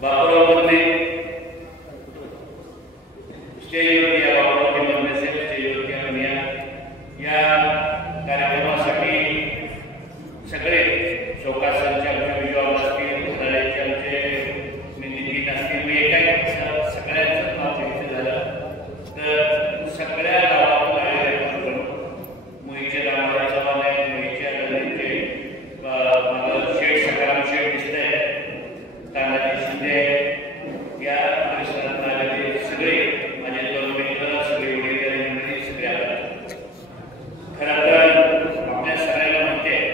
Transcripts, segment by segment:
बापूराव बंदे स्टेजवरती या बापूराव बंदे स्टेजवरती आपण या कार्यक्रमासाठी सगळे शोकासांच्या विजयावर असतील, घराण्याचे आमचे नितीन असतील, मी एका सगळ्यांचं नाव घ्यायचं झालं तर सगळ्या गावातून आलेले आपण मुळीचे रामराव चव्हाण आहेत, मुळीच्या गल्लीचे माझं शेठ सकाराम शेठ दिसतंय, तानाजी शिंदे या परिसरात आलेले सगळे माझे दोन मित्र सगळे वडील मंडळी सगळे आले. खरं तर आपल्या सगळ्यांना माहिती आहे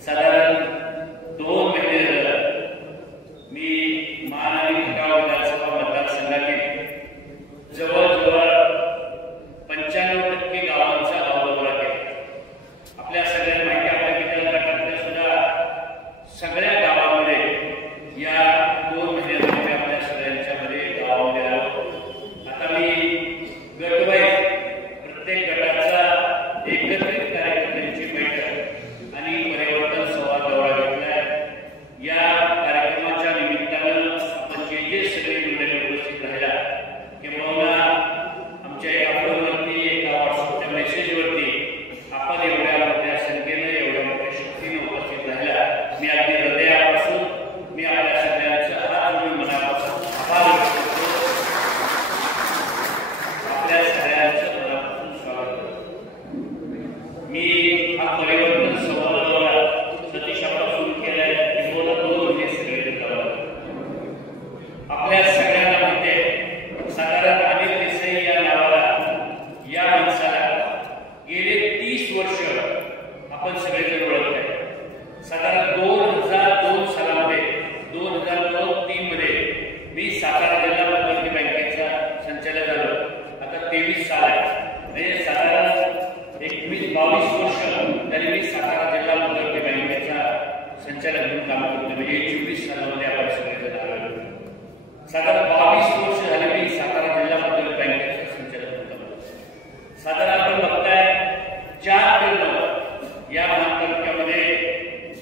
साधारण 2 महिने झाले मी मान आणि खटाव विधानसभा मतदारसंघातील जवळजवळ 95% गावांचा गावदौरा केला. आपल्या सगळ्यांना माहिती आपल्या विधान गटातल्या सुद्धा सगळ्या गावांमध्ये या 2 महिन्यामध्ये आपल्या सगळ्यांच्यामध्ये गावामध्ये आलो. आता मी गटवाईज प्रत्येक गटाचा एकत्रित कार्यकर्त्यांची बैठक आणि परिवर्तन संवाद दौरा घेतलाय. या कार्यक्रमाच्या निमित्तानं आपण जे सगळे मंडळी उपस्थित राहिला किंवा आमच्या एका फोनवरती एका व्हॉट्सअपच्या मेसेजवरती आपण एवढ्या मोठ्या संख्येनं एवढ्या मोठ्या शक्तीनं उपस्थित राहिला, मी अगदी हृदयापासून मी आपल्या सगळ्यांचं हात जोडून मनापासून आभार व्यक्त करतो. आपल्या सगळ्यांचं मनापासून स्वागत करतो. मी हा परिवर्तन संवाद दौरा सतीशापासून केलाय की 2 महिने सगळे आपल्या सगळ्यांना माहिती आहे साधारण अनिल देसाई या नावाला या माणसाला गेले 30 वर्ष आपण सगळेजण ओळखत आहे. साधारण 2002 सालामध्ये 2002-03 मध्ये मी सातारा जिल्हा मध्यवर्ती बँकेचा संचालक झालो. आता 23 साल आहे, म्हणजे साधारण 21-22 वर्ष तरी मी सातारा जिल्हा मध्यवर्ती बँकेचा संचालक म्हणून काम करतो. म्हणजे 24 सालामध्ये आपण सगळेजण आलो. साधारण 22 वर्ष झाले मी सातारा जिल्हा मध्यवर्ती बँकेचा संचालक होतो. साधारण आपण बघताय 4 टर्म या महातालुक्यामध्ये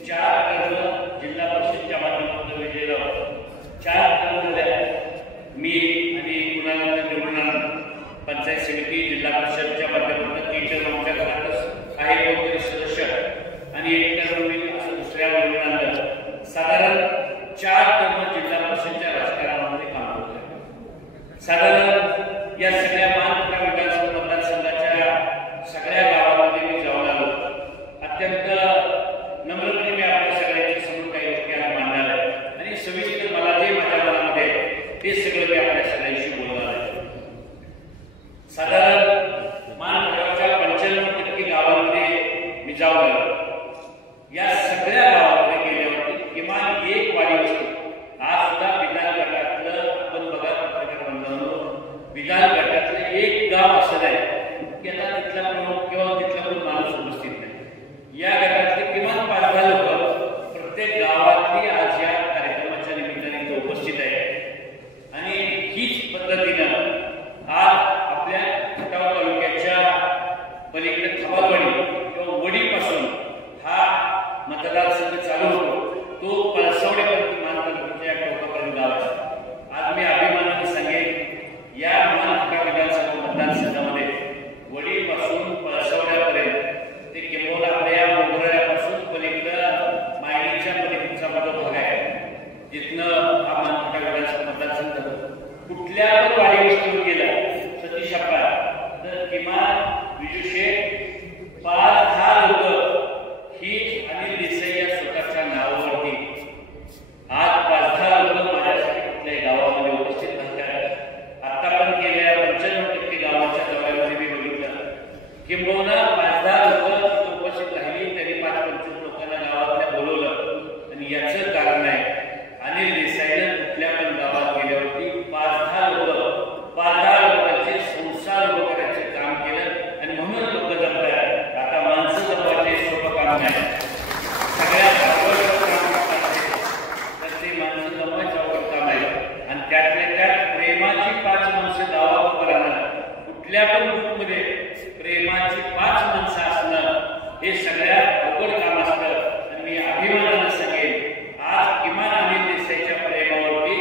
4 टर्म जिल्हा परिषदच्या माध्यमातून विजयी 4 टर्म झाल्या. मी आणि कुणाला निवडून पंचायत समिती जिल्हा परिषदच्या माध्यमातून 3 टर्म आमच्या घरातच काही कोणतरी सदस्य आणि 1 टर्म मी असं दुसऱ्या निवडून आणलं. साधारण 4 टर्म जिल्हा परिषदच्या राजकारणामध्ये काम होतं. साधारण या सगळ्या महानगर विधानसभा मतदारसंघाच्या सगळ्या गावांमध्ये मी जाऊन आलो. अत्यंत नम्रपणे मी आपल्या सगळ्यांच्या समोर काही गोष्टी आज मांडणार आहे आणि सविस्तर मला जे माझ्या मनामध्ये ते सगळं मी आपल्या सगळ्यांशी बोलणार आहे. साधारण महानगराच्या 95% गावांमध्ये मी जाऊन आलो. या सगळ्या गावांमध्ये गेल्यावरती किमान एक वाडी वस्ती आज सुद्धा विधान गटातलं आपण बघा पत्रकार बंधूंनो, विधान गटातलं एक गाव असं नाही की आता तिथला प्रमुख किंवा तिथला कोण माणूस उपस्थित नाही. या गटातले किमान 5-10 लोक प्रत्येक गावातली आज या कार्यक्रमाच्या निमित्ताने इथे उपस्थित आहेत आणि हीच पद्धतीनं आज आपल्या खटाव तालुक्याच्या पलीकडे खबालवाडी किंवा वडीपासून हा मतदारसंघ चालू होतो. तो पळसवड्यापर्यंत मान तालुक्याच्या टोकापर्यंत गाव आहे. आज मी अभिमानाने सांगेन या मान विधानसभा मतदारसंघामध्ये वडीपासून पळसवड्यापर्यंत ते किंबहुना आपल्या मोगऱ्यापासून पलीकडं मायनीच्या पलीकडचा माझा भाग आहे, जिथनं हा मान विधानसभा मतदारसंघ कुठल्या पण वाडी वस्तीवर गेला सतीश अप्पा तर किमान विजूशे 5-10 लोक ही अनिल देसाई या स्वतःच्या नावावरती आज 5-10 लोक माझ्यासाठी कुठल्याही गावामध्ये उपस्थित राहतात. आता पण गेल्या 95% गावाच्या दौऱ्यामध्ये मी बघितलं किंबहुना 5-10 लोक उपस्थित राहिली तरी 5-25 लोकांना गावातल्या बोलवलं आणि याचं कारण आहे अनिल देसाईनं कुठल्या पण गावात गेल्यावरती 5-10 लोकांचे संसार उभं करायचे काम केलं आणि म्हणून लोक जमतात. आता माणसं जमवायचे सोपं काम नाही, सगळ्या तर ते माणसं जमवायचं अवघड काम आहे आणि त्यातल्या त्यात प्रेमाची 5 माणसं गावात उभं राहणार. कुठल्या पण ग्रुपमध्ये प्रेमाची 5 माणसं असणं हे सगळ्यात अवघड काम असतं आणि मी अभिमानानं सांगेन आज किमान अनिल देसाईच्या प्रेमावरती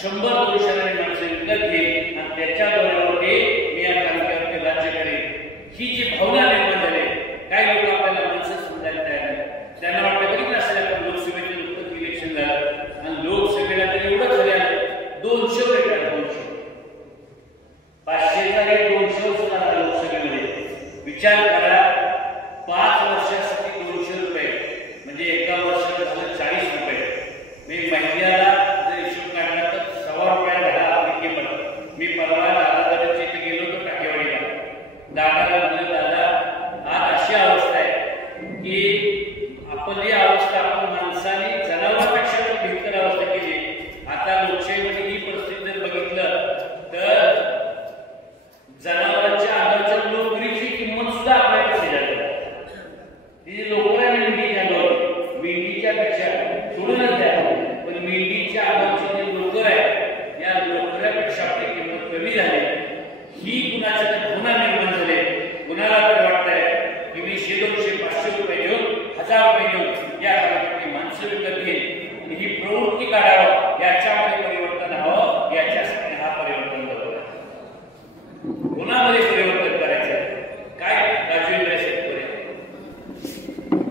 100-200 माणसं विकत घेईल आणि त्याच्या बरोबरती मी या तालुक्यावरती राज्य करेन, ही जी भावना निर्माण झाली. काही लोक आपल्याला माणसं समजायला तयार नाही. त्यांना वाटतं बघितलं असेल आपण लोकसभेचे नुकतंच इलेक्शन झालं आणि लोकसभेला तरी एवढं झालं 200 भेटला. 200 500चा रेट 200 होता लोकसभेमध्ये. विचार करा 5 वर्षासाठी 200 रुपये म्हणजे एका वर्षात झालं 40 रुपये. मी महिन्याला जर हिशोब काढला तर ₹1.25 झाला आपली किंमत. मी परवा दादाच्या इथे गेलो होतो टाकेवाडीला. दादाला म्हणलं दादा आज अशी अवस्था आहे की आपली अवस्था आपण माणसाने जनावरांपेक्षा भीकर अवस्था केली. आता लोकशाहीमध्ये ही परिस्थिती जर बघितलं तर जनावरांच्या अंगाच्या नोकरीची किंमत सुद्धा आपल्याकडे झाली. ती लोकरा मेंढीच्या अंगावर मेंढीच्या पेक्षा सोडूनच द्या पण मेंढीच्या अंगाची जी लोकर आहे या लोकऱ्यापेक्षा आपली किंमत कमी झाली. ही कुणाच्या गुन्हा निर्माण झाले. कुणाला तर वाटतंय की मी 100-200-500 रुपये देऊन 1000 रुपये देऊन या काळाची माणसं विकत घेईल ही प्रवृत्ती काढावं, याच्यामध्ये परिवर्तन हवं. याच्यासाठी हा परिवर्तन बरोबर गुन्हामध्ये परिवर्तन करायचं. काय राजवेंद्र शेतकरी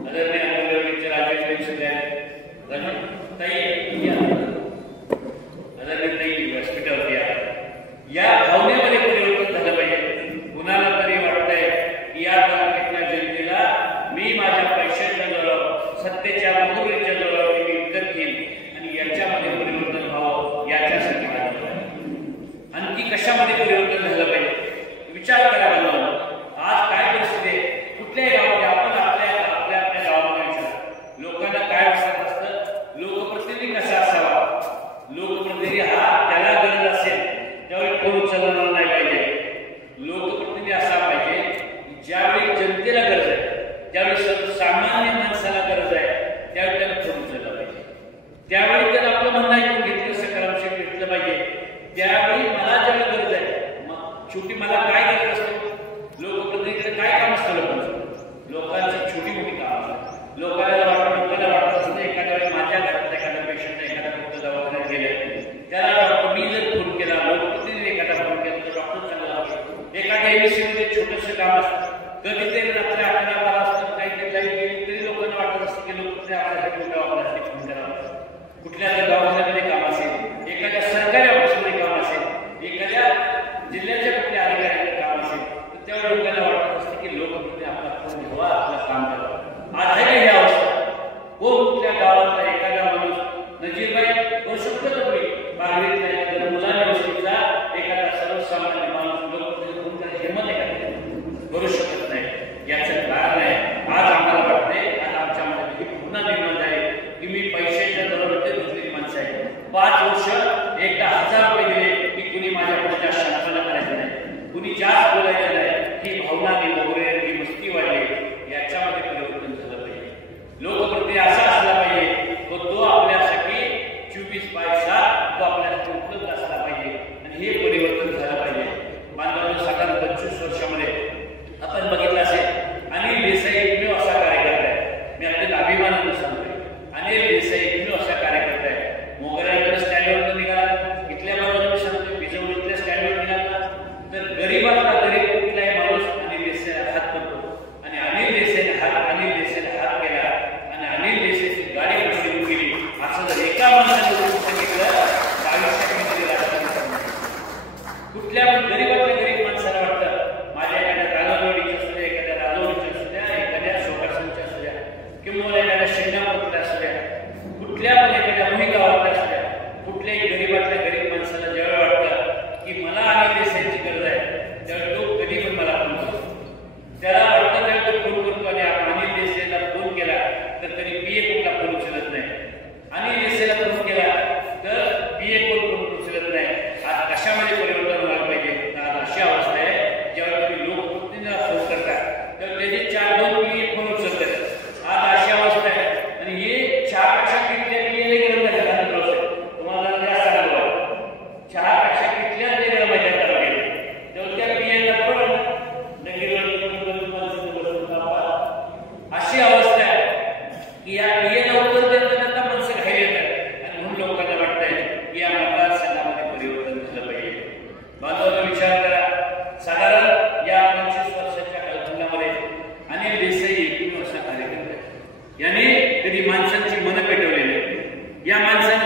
आदरणीय आंदोलनाचे राजवेंद्र शेतकरी आदरणीय व्यासपीठावरती या भावनेमध्ये परिवर्तन झालं पाहिजे. कुणाला तरी वाटतंय की या तालुक्यातल्या जनतेला मी माझ्या पैशाच्या जोरावर सत्तेच्या मुहुर्तीच्या जोरावर मी विकत घेईन आणि याच्यामध्ये परिवर्तन व्हावं. याच्यासाठी आणखी कशामध्ये परिवर्तन झालं पाहिजे विचार करावा लागला. आज काय परिस्थिती आहे कुठल्याही गावामध्ये आपण आपल्या गावामध्ये विचार लोकांना काय वाटत असतं. लोकप्रतिनिधी कसा असावा. लोकप्रतिनिधी हा त्याला गरज असेल त्यावेळी फोन उचलणार नाही पाहिजे. लोकप्रतिनिधी असा पाहिजे ज्यावेळी जनतेला गरज आहे त्यावेळी सर्वसामान्य माणसाला गरज आहे त्यावेळी त्याला फोन उचलला पाहिजे. त्यावेळी त्याला आपलं म्हणणं ऐकून घेतलं सकारात्मक घेतलं पाहिजे. त्यावेळी मला ज्यावेळी गरज आहे छोटी मला काय गरज असते. लोकप्रतिनिधीकडे काय काम असतं लोकांची छोटी मोठी काम लोकांना वाटत असतं. एखाद्या वेळी माझ्या घरात एखाद्या पेशंट एखाद्या कुठं दवाखान्यात गेले त्याला डॉक्टर मी जर फोन केला लोकप्रतिनिधी एखादा फोन केला तर डॉक्टर चांगला असतो. एखाद्या एमसीमध्ये छोटंसं काम असतं कधीतरी रात्री 11-12 असतं काही तरी लोकांना वाटत असतं की लोक आपल्यासाठी कुठल्या वापरासाठी फोन करावा. कुठल्या दवाखान्यामध्ये काम असेल एखाद्या सरकारी ऑफिसमध्ये काम असेल एखाद्या जिल्ह्याच्या कुठल्या अधिकाऱ्यांचं काम असेल तर त्यावेळी लोकांना वाटत असते की लोकप्रतिनिधी आपला फोन घ्यावा आपलं काम करावं. आज आहे ही अवस्था. कुठल्या गावातला एखादा माणूस नजीरबाई करू शकतो बाहेरीतल्या एखाद्या मुलांच्या वस्तीचा एखादा सर्वसामान्य माणूस लोकप्रतिनिधी फोन करायची हिंमत आहे करू शकत नाही. याचं कारण आहे आज आम्हाला वाटते आज आमच्यामध्ये ही पुन्हा निर्माण झाली की मी पैशाच्या दरोडे दुसरी माणसं आहे. 5 वर्ष एकदा 1000 रुपये दिले की कुणी माझ्या पुढच्या शासनाला करायचं नाही कुणी जास्त बोलायचं नाही. ही भावना ही वगैरे ही मस्ती वाढली. याच्यामध्ये परिवर्तन झालं पाहिजे. लोकप्रतिनिधी असा असला पाहिजे तो आपल्यासाठी 24/7 तो आपल्यासाठी उपलब्ध असला पाहिजे आणि हे परिवर्तन झालं पाहिजे. बांधवांना साधारण 25 वर्षामध्ये आपण बघितलं असेल अनिल देसाई एकमेव असा कार्यकर्ता आहे. मी अत्यंत अभिमानाने सांगतोय अनिल देसाई एकमेव असा कार्यकर्ता आहे. मोगऱ्याकडे स्टँडवर निघाला इथल्या बाजूला मी सांगतोय बिजवडीतल्या स्टँडवर निघाला तर गरीबातला गरीब कुठलाही माणूस अनिल देसाईला हात करतो आणि अनिल देसाईला हात केला आणि अनिल देसाईची गाडी सुरू केली. असं जर एका माणसाने सांगितलं तर आयुष्यामध्ये राजकारण कुठल्या गरीबातल्या गरीब माणसाला वाटतं माझ्या एखाद्या राजवाडीच्या असू द्या एखाद्या राजवाडीच्या असू द्या एखाद्या सोकासांच्या असू द्या किंवा एखाद्या शेंगापूरच्या असू द्या कुठल्या पण एखाद्या मोही गावातल्या असू द्या कुठल्याही गरीबातल्या गरीब माणसाला ज्यावेळी वाटतं की मला अनिल देसाईची गरज आहे त्यावेळी तो कधी पण मला फोन करतो. त्याला वाटतं त्यावेळी तो फोन करतो आणि आपण अनिल देसाईला फोन केला तर कधी PA कोणला फोन उचलत नाही. अनिल देसाईला फोन केला तर PA कोण फोन उचलत नाही. आज कशामध्ये परिवर्तन व्हायला पाहिजे.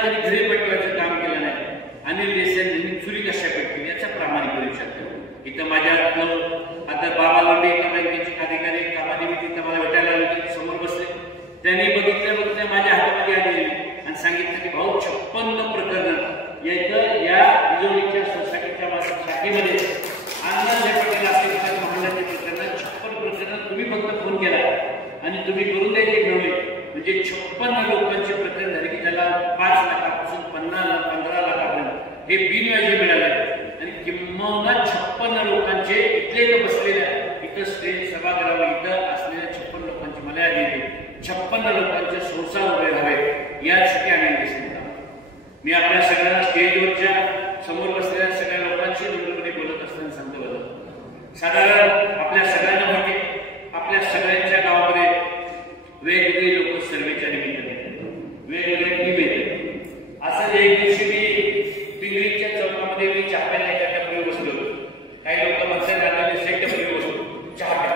कधी घरी पेटवायचं काम केलं नाही. अनिल देसाई यांनी चुरी कशा पेटतील याचा प्रामाणिक परीक्षा केली. इथं माझ्या आता बाबा लोंढे एका बँकेचे अधिकारी कामानिमित्त इथं मला भेटायला आले, समोर बसले. त्यांनी बघितल्या माझ्या हातामध्ये आली आणि सांगितलं की भाऊ 56 प्रकरण या विजोळीच्या सोसायटीच्या शाखेमध्ये अण्णासाहेब पटेल असलेल्या महामंडळाचे प्रकरण 56 प्रकरण तुम्ही फक्त फोन केला आणि तुम्ही करून द्यायचे ठेवले. म्हणजे 56 लोकांचे प्रकरण झाले की त्याला 5 लाखापासून 15 लाखापर्यंत हे बिनव्याजी मिळाले. आणि किंबहुना 56 लोकांचे इथले बसलेल्या इथं स्टेज सभागृहावर इथं असलेल्या 56 लोकांची मला यादी येते. 56 लोकांचे संसार उभे राहावे यासाठी आम्ही दिसले. मी आपल्या सगळ्यांना स्टेजवरच्या समोर बसलेल्या सगळ्या लोकांशी नम्रपणे बोलत असताना सांगतो बघा, साधारण आपल्या सगळ्यांना माहिती आपल्या सगळ्यांच्या गावामध्ये वेगवेगळे लोक सर्वेच्या निमित्ताने वेगवेगळे टीम येते. असं एक दिवशी मी पिंगळीच्या चौकामध्ये मी चहा प्यायला एका टपरीवर बसलो. काही लोक म्हणतात अनिल देसाई टपरीवर बसलो चहा प्या.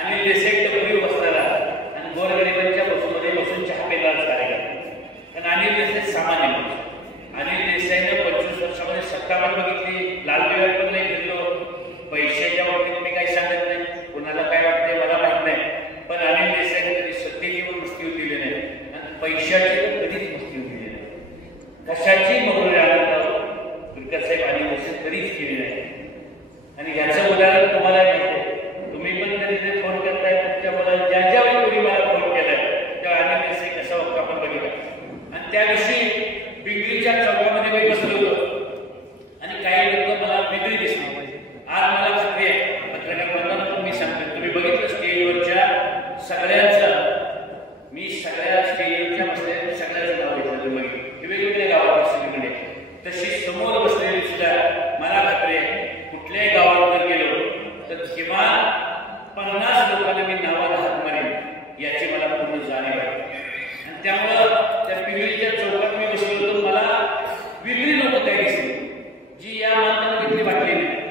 अनिल देसाई टपरीवर बसताना आणि गोरगरिबांच्या बसमध्ये बसून चहा प्यायला कार्यक्रम. कारण अनिल देसाई सामान्य माणूस. अनिल देसाईने 25 वर्षामध्ये सत्ता पण बघितली, लाल दिव्यात पण नाही फिरलो. पैशाच्या बाबतीत मी काही सांगत नाही, कोणाला काय वाटतंय मला माहित नाही. पण अनिल देसाईने कधी सत्तेची पण मस्ती दिली नाही आणि पैशाची पण कधीच मस्ती दिली नाही. कशाची मगरूर आनंदावर साहेब अनिल देसाई कधीच केली नाही. आणि याचं उदाहरण तुम्हाला माहिती आहे. तुम्ही पण कधी फोन करताय तुमच्या मुलाला ज्या वेळी कोणी मला फोन केलाय तेव्हा अनिल देसाई कसा होता आपण बघितला. आणि त्या दिवशी पिंगळीच्या चौकामध्ये मी बसलो होतो आणि काही लोक मला वेगळी दिसली. आज मला खात्री आहे पत्रकार बंधन मी सांगतो, तुम्ही बघितलं स्टेजवरच्या सगळ्यांचं, मी सगळ्या स्टेजवरच्या बसलेल्या सगळ्यांचं नाव घेतलं. तुम्ही बघितलं वेगवेगळ्या गावात सगळीकडे. तशी समोर बसलेली सुद्धा मला खात्री आहे कुठल्याही गावात जर गेलो तर किमान 50 लोकांना मी नावाला हात मारेन याची मला पूर्ण जाणीव आहे. आणि त्यामुळं त्या पिंगळीच्या चौकात मी बसलो होतो, मला वेगळी लोक काही दिसली जी या माणसाला किती वाटली नाही.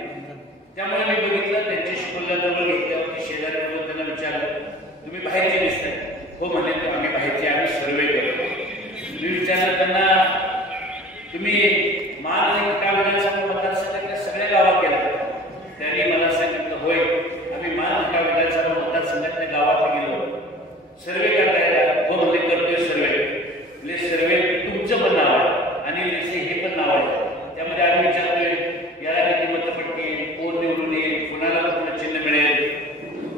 त्यामुळे मी बघितलं त्यांच्याशी बोलल्याजवळ घेतल्यावरती शेजारी त्यांना विचारलं तुम्ही बाहेरचे दिसताय? हो म्हणले तर आम्ही बाहेरचे, आम्ही सर्वे करतो. मी विचारलं त्यांना तुम्ही महानगरपालिका विधानसभा मतदारसंघातल्या सगळ्या गावात गेला? त्यांनी मला सांगितलं होय आम्ही महानगरपालिका विधानसभा मतदारसंघातल्या गावात गेलो. सर्वे करताय? हो म्हणले करतोय सर्वे. म्हणजे सर्वे तुमचं पण नाव आहे आणि हे पण नाव आहे. त्यामध्ये आम्ही विचारतोय याला किती मतं पडतील, कोण निवडून येईल, कुणाला कुठलं चिन्ह मिळेल,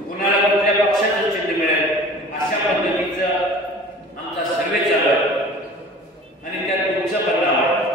कुणाला कुठल्या पक्षाचं चिन्ह मिळेल, अशा पद्धतीचा आमचा सर्वे चालू आहे. आणि त्यात तुमचं पण नाव आहे.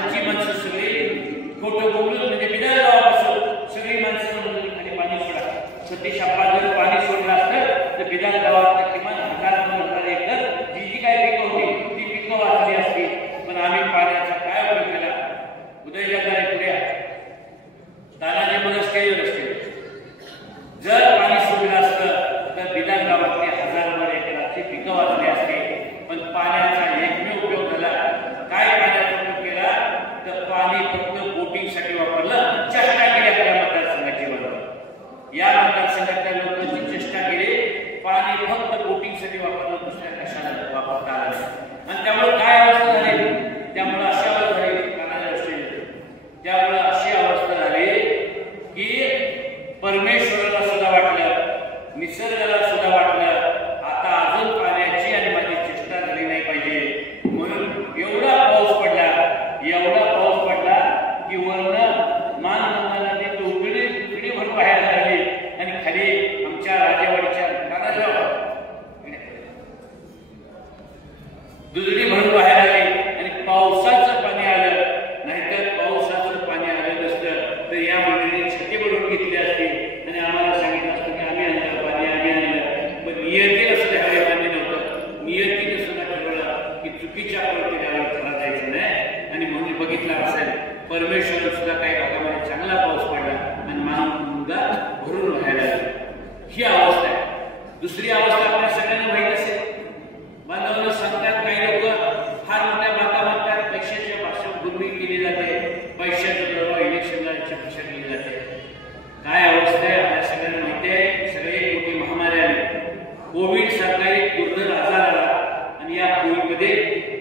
खालची माणसं सगळी खोटं बोलून म्हणजे बिना गावापासून सगळी माणसं म्हणून खाली पाणी सोडा. सतीश आप्पा जर पाणी सोडलं असतं तर बिना गावात किमान 1000 एकर जी काय पिकं होती ती पिकं वाचली असती. पण आम्ही पाण्याचा काय उपयोग केला? उदय जगदाळे पुढे तानाजी मगच केले नसते. जर पाणी सोडलं असतं तर बिना गावातली 1000 एकराची पिकं वाचली असती. पण पाण्याचा एकमेव उपयोग झाला. काय पाण्याचा उपयोग केला तर पाणी फक्त बोटिंगसाठी वापरलं. चेष्टा केली आपल्या मतदारसंघाची बरोबर. या मतदारसंघातल्या लोकांची चेष्टा केली. पाणी फक्त बोटिंगसाठी वापरलं, दुसऱ्या कशाला वापरता आलं नाही. आणि त्यामुळे काय अवस्था झाली? त्यामुळे अशी अवस्था झाली त्यामुळे अशी अवस्था झाली की परमेश्वराला सुद्धा वाटलं, निसर्गाला सुद्धा वाटलं आता अजून पाण्याची आणि माझी चेष्टा झाली नाही पाहिजे. म्हणून एवढा पाऊस पडला की वर्ण मान नदी उघडी भर बाहेर आली आणि खाली आमच्या राजेवाडीच्या दुधडी भरून बाहेर आली आणि पावसाचं पाणी आलं. नाहीतर पावसाचं पाणी आलं नसतं तर या मंडळीने छती बनवून घेतली असती आणि आम्हाला सांगितलं असतं की आम्ही आणलं पाणी, आम्ही आणलं. पण नियतीला सुद्धा हे मान्य नव्हतं. नियतीने सुद्धा ठरवलं की चुकीच्या पद्धतीने खरा जायचं नाही. आणि म्हणून बघितलं असेल परमेश्वर सुद्धा काही भागामध्ये चांगला पाऊस पडला आणि मुद्दा भरून व्हायला लागला. ही अवस्था आहे. दुसरी अवस्था आपल्या सगळ्यांना माहीत असेल. बांधवांना सांगतात काही लोक फार मोठ्या बाता मारतात. पैशाच्या भाषा गुरमी केली जाते. पैशाचं बरोबर इलेक्शनला भाषा केली जाते. काय अवस्था आहे आपल्या सगळ्यांना माहिती आहे. सगळे मोठी महामारी आली. कोविड सारखा एक दुर्धर आजार आला आणि या कोविडमध्ये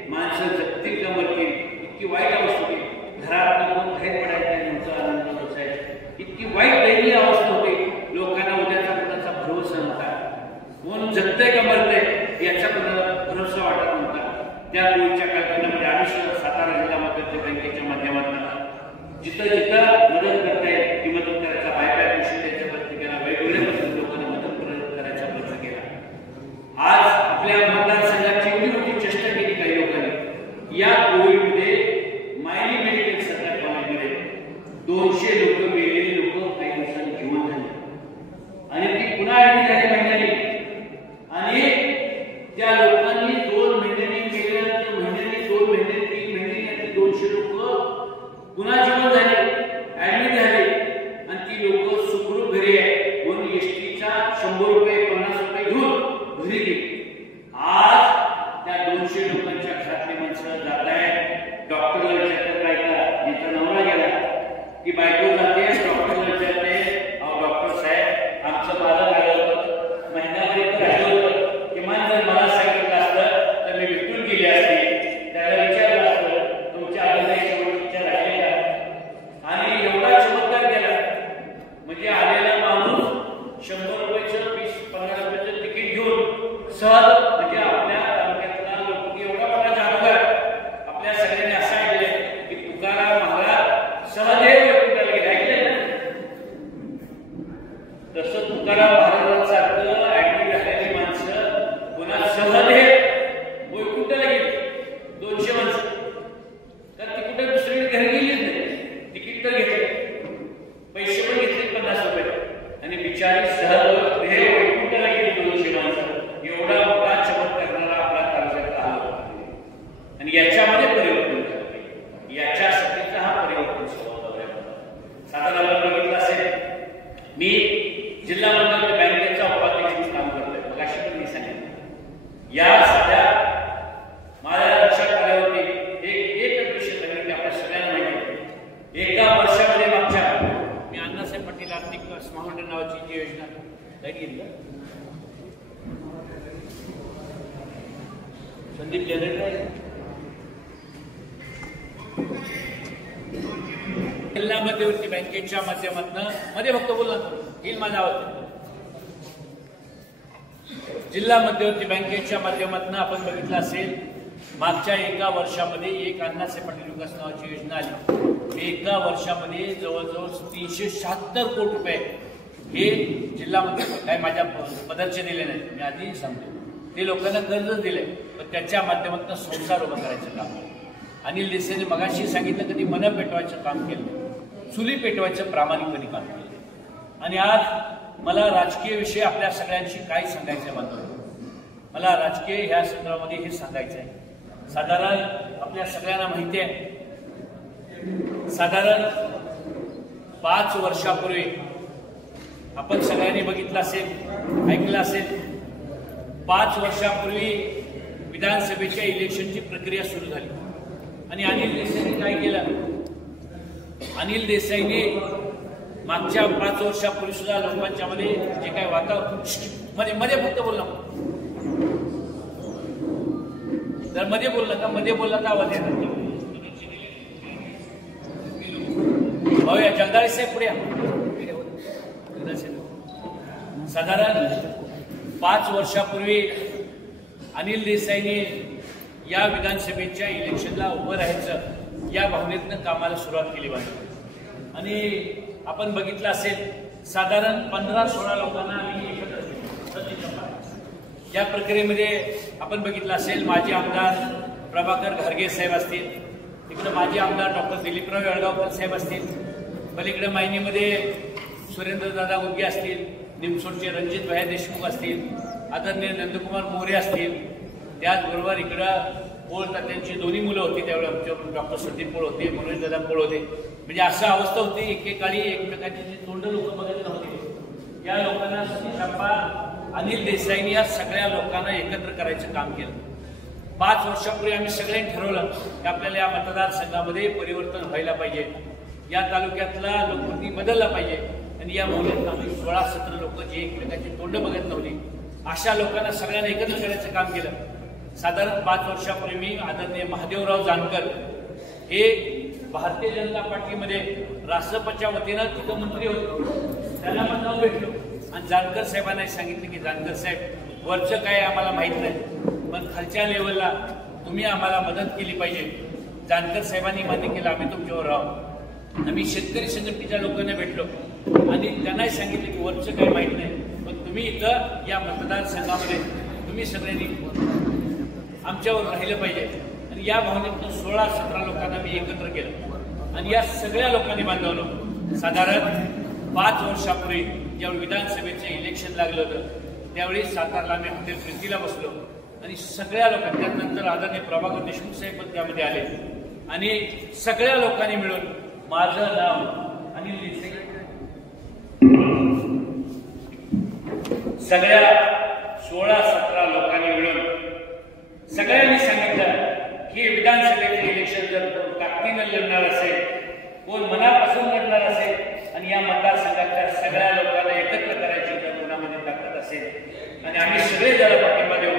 माणसं जगतील का मरतील इतकी वाईट अवस्था होती. घरात कोण बाहेर पडायचं तुमचा आनंद असायचा. इतकी वाईट दयनीय अवस्था होती. लोकांना उद्याचा कुणाचा भरोसा नव्हता. कोण जगतंय का मरतंय याचा कुणाला भरोसा वाटत नव्हता. त्या कोविडच्या कालखंडामध्ये आम्ही सातारा जिल्हा मध्यवर्ती बँकेच्या माध्यमातून जिथं जिथं मदत करता येईल ती मदत करायचा बायबॅक मिशन द्यायचा प्रयत्न केला. वेगवेगळ्या पद्धतीने लोकांना मदत करायचा प्रयत्न केला. आज आपल्या मतदारसंघाची एवढी मोठी चेष्टा केली काही लोकांनी. या कोविडमध्ये मायनी मेडिकल सरकार कॉलेजमध्ये 200 लोक मेलेली लोक काही दिवसांनी जिवंत झाली आणि ती पुन्हा ऍडमिट झाली महिन्यानी. आणि त्या लोकांनी 2 महिन्यांनी मेल्या, 3 महिन्यांनी, 2 महिने, 3 महिने 200 लोक पुन्हा जिवंत झाले, ऍडमिट झाले. आणि ती लोक सुखरूप घरी आहे म्हणून एसटीचा 100 रुपये 50 रुपये घेऊन घरी गेली. आज त्या 200 लोकांच्या घरातली माणसं जात आहेत. डॉक्टरला विचारतात बायका जिचा नवरा गेला ती बायको जाते डॉक्टरला विचारते अहो डॉक्टर साहेब आमचं बालक आलं होतं महिन्यापर्यंत राहिलं होतं. किमान जर मला सांगितलं असतं तर मी विटून गेली असती. त्याला विचारलं असतं तुमच्या आलेल्या शेवटच्या राहिले का. आणि एवढा चमत्कार केला म्हणजे आलेला माणूस 100 रुपयाचं 20-50 रुपयाचं तिकीट घेऊन सहज म्हणजे आपल्या तालुक्यातला लोक एवढा मोठा जादूगार आपल्या सगळ्यांनी असं ऐकलंय की तुकाराम महाराज सहदेव वैकुंठाला गेले. ऐकलंय ना. तसं तुकाराम महाराजांसारखं ऍडमिट झालेली माणसं पुन्हा सहदेव वैकुंठाला गेली. 200 माणसं तर ती कुठे दुसरीकडे घरी गेलीच नाही. तिकीट तर घेतले, पैसे पण घेतले 50 रुपये आणि बिचारी सहदेव वैकुंठाला गेली 200 माणसं. एवढा मोठा चमत्कार करणारा आपला तालुक्यातला हा होता. आणि याच्यामध्ये परिवर्तन करते. याच्यासाठीचा हा परिवर्तन स्वभाव आहे. साधारण बघितलं असेल मी जिल्हा मध्यवर्ती बँकेचा उपाध्यक्ष म्हणून काम करतोय. मगाशी पण मी सांगितलं या सध्या माझ्या लक्षात आल्यावरती एकच विषय सांगितले आपल्या सगळ्यांना माहिती. एका वर्षामध्ये मागच्या मी अण्णासाहेब पाटील आर्थिक महामंडळ नावाची जी योजना घेतली संदीप जनरेटर जिल्हा मध्यवर्ती बँकेच्या माध्यमातून मध्ये फक्त बोलला येईल माझा आवाज. जिल्हा मध्यवर्ती बँकेच्या माध्यमातून आपण बघितलं असेल मागच्या एका वर्षामध्ये एक अण्णासाहेब पाटील विकास नावाची योजना आली. एका वर्षामध्ये जवळजवळ 376 कोटी रुपये हे जिल्हा मध्यवर्ती काय माझ्या पदाचे दिले नाही मी आधी सांगतो. ते लोकांना कर्ज दिले पण त्याच्या माध्यमातून संसार उभा करायचं काम. अनिल देसाईने मगाशी सांगितलं कधी मन पेटवायचं काम केलं, चुली पेटवायचं प्रामाणिकपणे काम केलं. आणि आज मला राजकीय विषय आपल्या सगळ्यांशी काय सांगायचं बांधव, मला राजकीय ह्या संदर्भामध्ये हे सांगायचं आहे. साधारण आपल्या सगळ्यांना माहिती आहे, साधारण 5 वर्षापूर्वी आपण सगळ्यांनी बघितलं असेल, ऐकलं असेल, 5 वर्षापूर्वी विधानसभेच्या इलेक्शनची प्रक्रिया सुरू झाली आणि अनिल देसाईने काय केलं? अनिल देसाईने मागच्या 5 वर्षापूर्वी सुद्धा लोकांच्या मध्ये जे काय वातावरण मध्ये फक्त बोलला, जर मध्ये बोलला का आवाज येणार. भाऊया जगदाळे साहेब पुढे. साधारण 5 वर्षापूर्वी अनिल देसाईने या विधानसभेच्या इलेक्शनला उभं राहायचं या भावनेतनं कामाला सुरुवात केली पाहिजे. आणि आपण बघितलं असेल, साधारण 15-16 लोकांना आम्ही या प्रक्रियेमध्ये आपण बघितलं असेल, माजी आमदार प्रभाकर घारगे साहेब असतील, इकडे माजी आमदार डॉक्टर दिलीपराव येळगावकर साहेब असतील, पलीकडे मायनीमध्ये सुरेंद्रदादा उर्गे असतील, निमसोडचे रणजित भाई देशमुख असतील, आदरणीय नंदकुमार मोरे असतील, त्याचबरोबर इकडं पोळ त्यांची दोन्ही मुलं होती त्यावेळेला, डॉक्टर संदीप पोळ होते, मनोजदादा पोळ होते. म्हणजे असं अवस्था होती, एकेकाळी एकमेकांची जी तोंड लोक बघत नव्हते. या लोकांना सतीशाप्पा अनिल देसाईंनी या सगळ्या लोकांना एकत्र करायचं काम केलं. 5 वर्षापूर्वी आम्ही सगळ्यांनी ठरवलं की आपल्याला या मतदारसंघामध्ये परिवर्तन व्हायला पाहिजे, या तालुक्यातला लोकप्रतिनिधी बदलला पाहिजे. आणि या मोहिमेत आम्ही 16-17 लोक जे एकमेकांची तोंड बघत नव्हती अशा लोकांना सगळ्यांना एकत्र करायचं काम केलं. साधारण 5 वर्षापूर्वी मी आदरणीय महादेवराव जानकर हे भारतीय जनता पार्टीमध्ये रासपच्या वतीनं तिथं मंत्री होते, त्यांना पण जाऊन भेटलो आणि जानकर साहेबांना सांगितलं की जानकर साहेब, वरचं काय आम्हाला माहित नाही, पण खालच्या लेवलला तुम्ही आम्हाला मदत केली पाहिजे. जानकर साहेबांनी मान्य केलं, आम्ही तुमच्यावर राहू. आम्ही शेतकरी संघटनेच्या लोकांना भेटलो आणि त्यांनाही सांगितलं की वरचं काही माहित नाही, पण तुम्ही इथं या मतदारसंघामध्ये तुम्ही सगळ्यांनी आमच्यावर राहिलं पाहिजे. आणि या भावनेतून 16-17 लोकांना मी एकत्र केलं आणि या सगळ्या लोकांनी बांधवलं. साधारण 5 वर्षापूर्वी ज्यावेळी विधानसभेचं इलेक्शन लागलं होतं त्यावेळी सातारला आम्ही हॉटेल प्रीतीला बसलो आणि सगळ्या लोकांनी, त्यानंतर आदरणीय प्रभाकर देशमुख साहेब पण त्यामध्ये आले आणि सगळ्या लोकांनी मिळून माझं नाव अनिल देसाई, सगळ्या 16-17 लोकांनी मिळून सगळ्यांनी सांगितलं की विधानसभेचे इलेक्शन जर ताकदीनं लढणार असेल, कोण मनापासून लढणार असेल आणि या मतदारसंघाच्या सगळ्या लोकांना एकत्र करायची जर कोणामध्ये ताकद असेल आणि आम्ही सगळे जरा पाठिंबा देऊ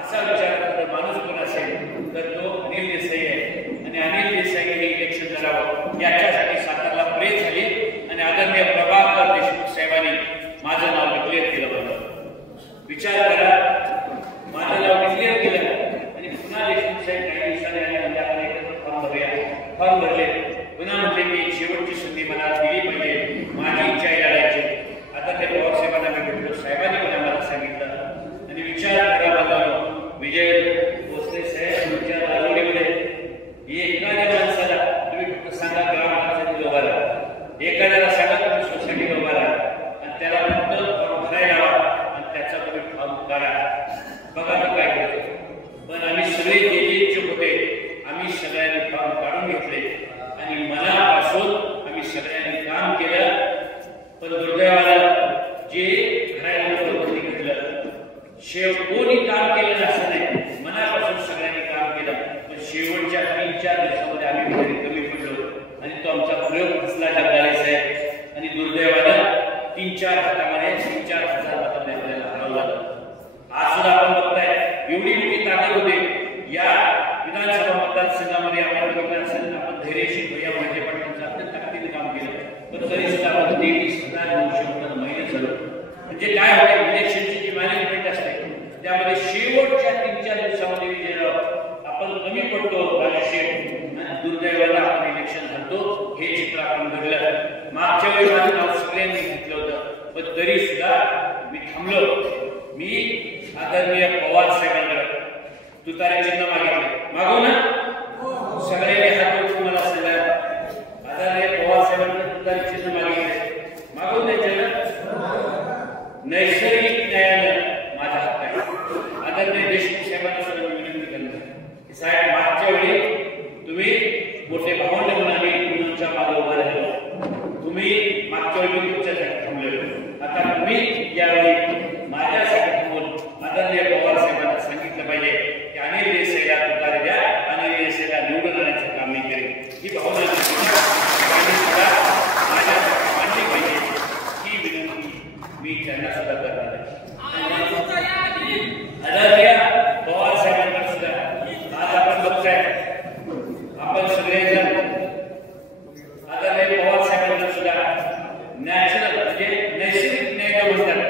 असा विचार करणारा माणूस कोण असेल तर तो अनिल देसाई आहे. आणि अनिल देसाई हे इलेक्शन लढावं याच्यासाठी सातारला प्रेस झाली आणि आदरणीय प्रभाकर देशमुख साहेबांनी माझं नाव डिक्लेअर केलं होतं. विचार करा, माझं नाव डिक्लेअर केलं आणि पुन्हा देशमुख साहेब काही दिवसांनी आमच्याकडे एकत्र फॉर्म भरले. पुन्हा म्हटले की शेवटची संधी मला दिली पाहिजे, माझी इच्छा आहे लढायची. आता ते पवार साहेबांना मी भेटलो, साहेबांनी पण आम्हाला सांगितलं. आणि विचार करा मला, विजय भोसले साहेब तुमच्या राजवडीमध्ये एखाद्या माणसाला तुम्ही फक्त सांगा ग्रामपंचायतीत उभा राहा, एखाद्याला सांगा तुम्ही सोसायटीत उभा राहा आणि त्याला फक्त फॉर्म भरायला लावा आणि त्याचा तुम्ही फॉर्म काढा, बघा मी काय करतो. पण आम्ही सगळे जे इच्छुक होते आम्ही सगळ्यांनी फॉर्म काढून घेतले आणि मनापासून आम्ही सगळ्यांनी काम केलं. पण दुर्दैवानं जे घराण्याबद्दल घेतलं, कोणी काम केलं असं नाही, मनापासून सगळ्यांनी काम केलं. पण शेवटच्या 3-4 दिवसामध्ये आम्ही घरी कमी पडलो आणि तो आमचा प्रयोग फसला जगदाळे साहेब. आणि दुर्दैवानं 3-4 हातामध्ये 3-4,000 मतांनी आपल्याला हरवलं झालं. आज सुद्धा आपण बघताय एवढी मोठी ताकद होते या विधानसभा मतदारसंघामध्ये. आपण बघितलं असेल, आपण धैर्यशील या म्हणजे पाटलांचं अत्यंत ताकदीने काम केलं, पण तरी सुद्धा आपण 23,900 महिने झालो. म्हणजे काय होतं, इलेक्शनची जी मॅनेजमेंट असते त्यामध्ये शेवटच्या 3-4 दिवसामध्ये आपण कमी पडतो राजशेठ आणि दुर्दैवाला आपण इलेक्शन हरतो. हे चित्र आपण घडलं. मागच्या वेळी माझं नाव सगळ्यांनी घेतलं होतं, पण तरी सुद्धा मी थांबलो. मी आदरणीय पवार साहेबांकडे तुतारी चिन्ह मागितले, मागू ना सगळ्या भावना त्यांनी सुद्धा माझ्या मानली पाहिजे ही विनंती मी त्यांना सुद्धा करणार आहे. आदरणीय पवार साहेबांना सुद्धा आज आपण बघताय, आपण सगळेजण आदरणीय पवार साहेबांना सुद्धा नॅचरल म्हणजे नैसर्गिक न्याय म्हणतात,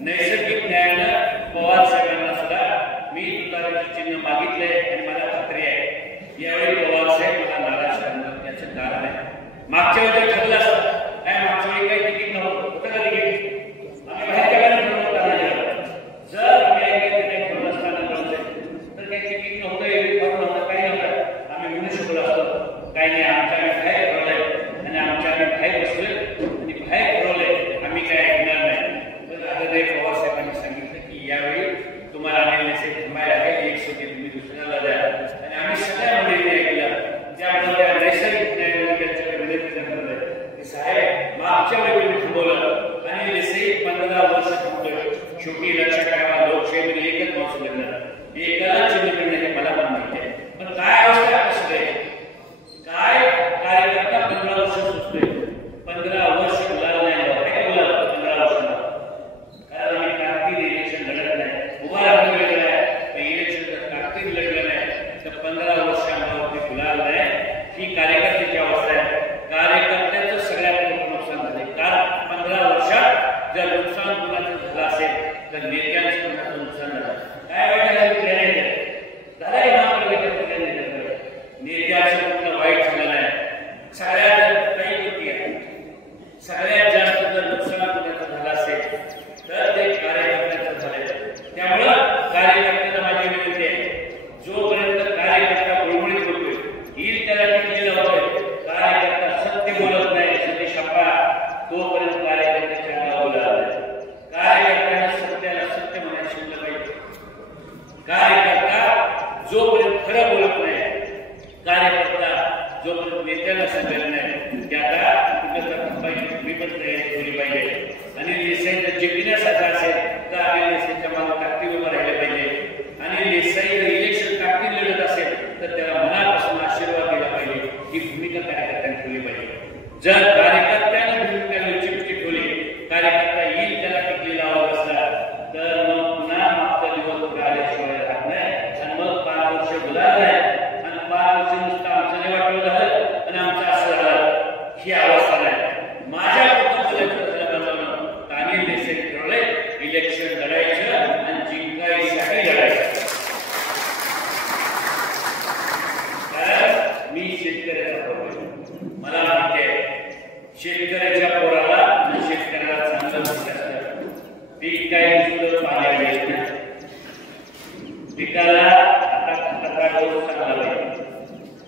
नैसर्गिक न्यायानं पवार साहेबांना सुद्धा मी तुतारीचं चिन्ह मागितलंय आणि मला खात्री आहे यावेळी पवार साहेब मला नाराज करणार याचं कारण आहे. मागच्या वेळी ठरलं असतं काय, मागच्या वेळी काही तिकीट नव्हतं, होतं का तिकीट? आम्ही बाहेर जगाला ठरवलं जर आम्ही काही ठरवलं असताना तर काही तिकीट नव्हतं, एवढी फॉर्म नव्हतं, काही नव्हतं, आम्ही म्हणू शकलो असतो काही नाही, आमच्या आम्ही बाहेर ठरवलंय आणि आमच्या आम्ही बाहेर बसलोय आणि बाहेर ठरवलंय, आम्ही काय ऐकणार नाही. तर आता पवार साहेबांनी सांगितलं की यावेळी तुम्हाला आम्ही मेसेज थांबायला आहे, एक सुटी तुम्ही दुसऱ्याला द्या आणि आम्ही सगळ्या मंडळीने ऐकलं. त्यामुळे त्या नैसर्गिक न्यायालयाच्या विनंती करतोय की साहेब मागच्या वेळी तुम्ही थांबवलं आणि देशाई 15 वर्ष थांबतोय. शेवटी लक्षात ठेवा लोकशाहीमध्ये एकच माणूस मिळणार, एकाला चिन्ह मिळणं हे मला पण माहिती आहे. पण काय अवस्था असते, काय कार्यकर्ता 15 वर्ष सुचतोय, 15 वर्ष मुलाला नाही काय बोला 15 वर्षांना, कारण आम्ही कारकीर्द इलेक्शन लढत नाही, उभा राहून वेगळं आहे, इलेक्शन जर कारकीर्द लढलं नाही तर 15 वर्षांवरती गुलाल नाही. ही कार्यकर्त्याची अवस्था आहे. कार्यकर्त्याचं सगळ्यात मोठं नुकसान झाले, कारण 15 वर्षात जर नुकसान कुणाचं झालं असेल तर नेत्यांचं नुकसान झालं. काय वाईट झालं नेत्याचं कुठलं वाईट झालं नाही. सगळ्यात काही गोष्टी आहेत, सगळ्यात जास्त जर नुकसान कुणाचं झालं असेल तर ते कार्यकर्त्याचं झालं. त्यामुळं कार्यकर्त्याला माझी विनंती आहे, जोपर्यंत कार्यकर्ता गुळगुळीत होतोय, येईल त्याला किती लावतोय, कार्यकर्ता सत्य बोलत नाही सतीश अप्पा, तोपर्यंत कार्यकर्त्याच्या गावाला कार्यकर्त्याला सत्याला सत्य म्हणायला शिकलं पाहिजे. कार्यकर्ता जोपर्यंत खरं बोलत नाही, कार्यकर्ता जोपर्यंत नेत्याला सांगायला नाही, त्याला कुठं मी पण तयारी ठेवली पाहिजे. आणि देसाई जर जिंकण्यासारखा असेल तर आम्ही देसाईच्या मागे ताकदीवर उभं राहिलं पाहिजे. आणि देसाई जर इलेक्शन ताकदीत लढत असेल तर त्याला मनापासून आशीर्वाद दिला पाहिजे. ही भूमिका कार्यकर्त्यांनी ठेवली पाहिजे. जर कार्यकर्त्याने भूमिका लवचिकची ठेवली, कार्यकर्ता येईल त्याला टिकली लावत असला तर मग पुन्हा मागचा दिवस आल्याशिवाय राहत नाही आणि मग 5 वर्ष बोलायला नाही आणि 5 वर्ष नुसतं आमचं नाही वाटलं झालं आणि आमचं असं झालं, ही अवस्था नाही. माझ्या तानील देसाई ठरवले इलेक्शन लढायचं आणि जिंकायसाठी लढायचं. कारण मी शेतकऱ्याचा पोर, मला माहिती आहे शेतकऱ्याच्या पोराला आणि शेतकऱ्याला चांगलं विश्वास असतं. पीक काय नुसतं पाण्याला येत नाही, पिकाला आता चांगला पाहिजे.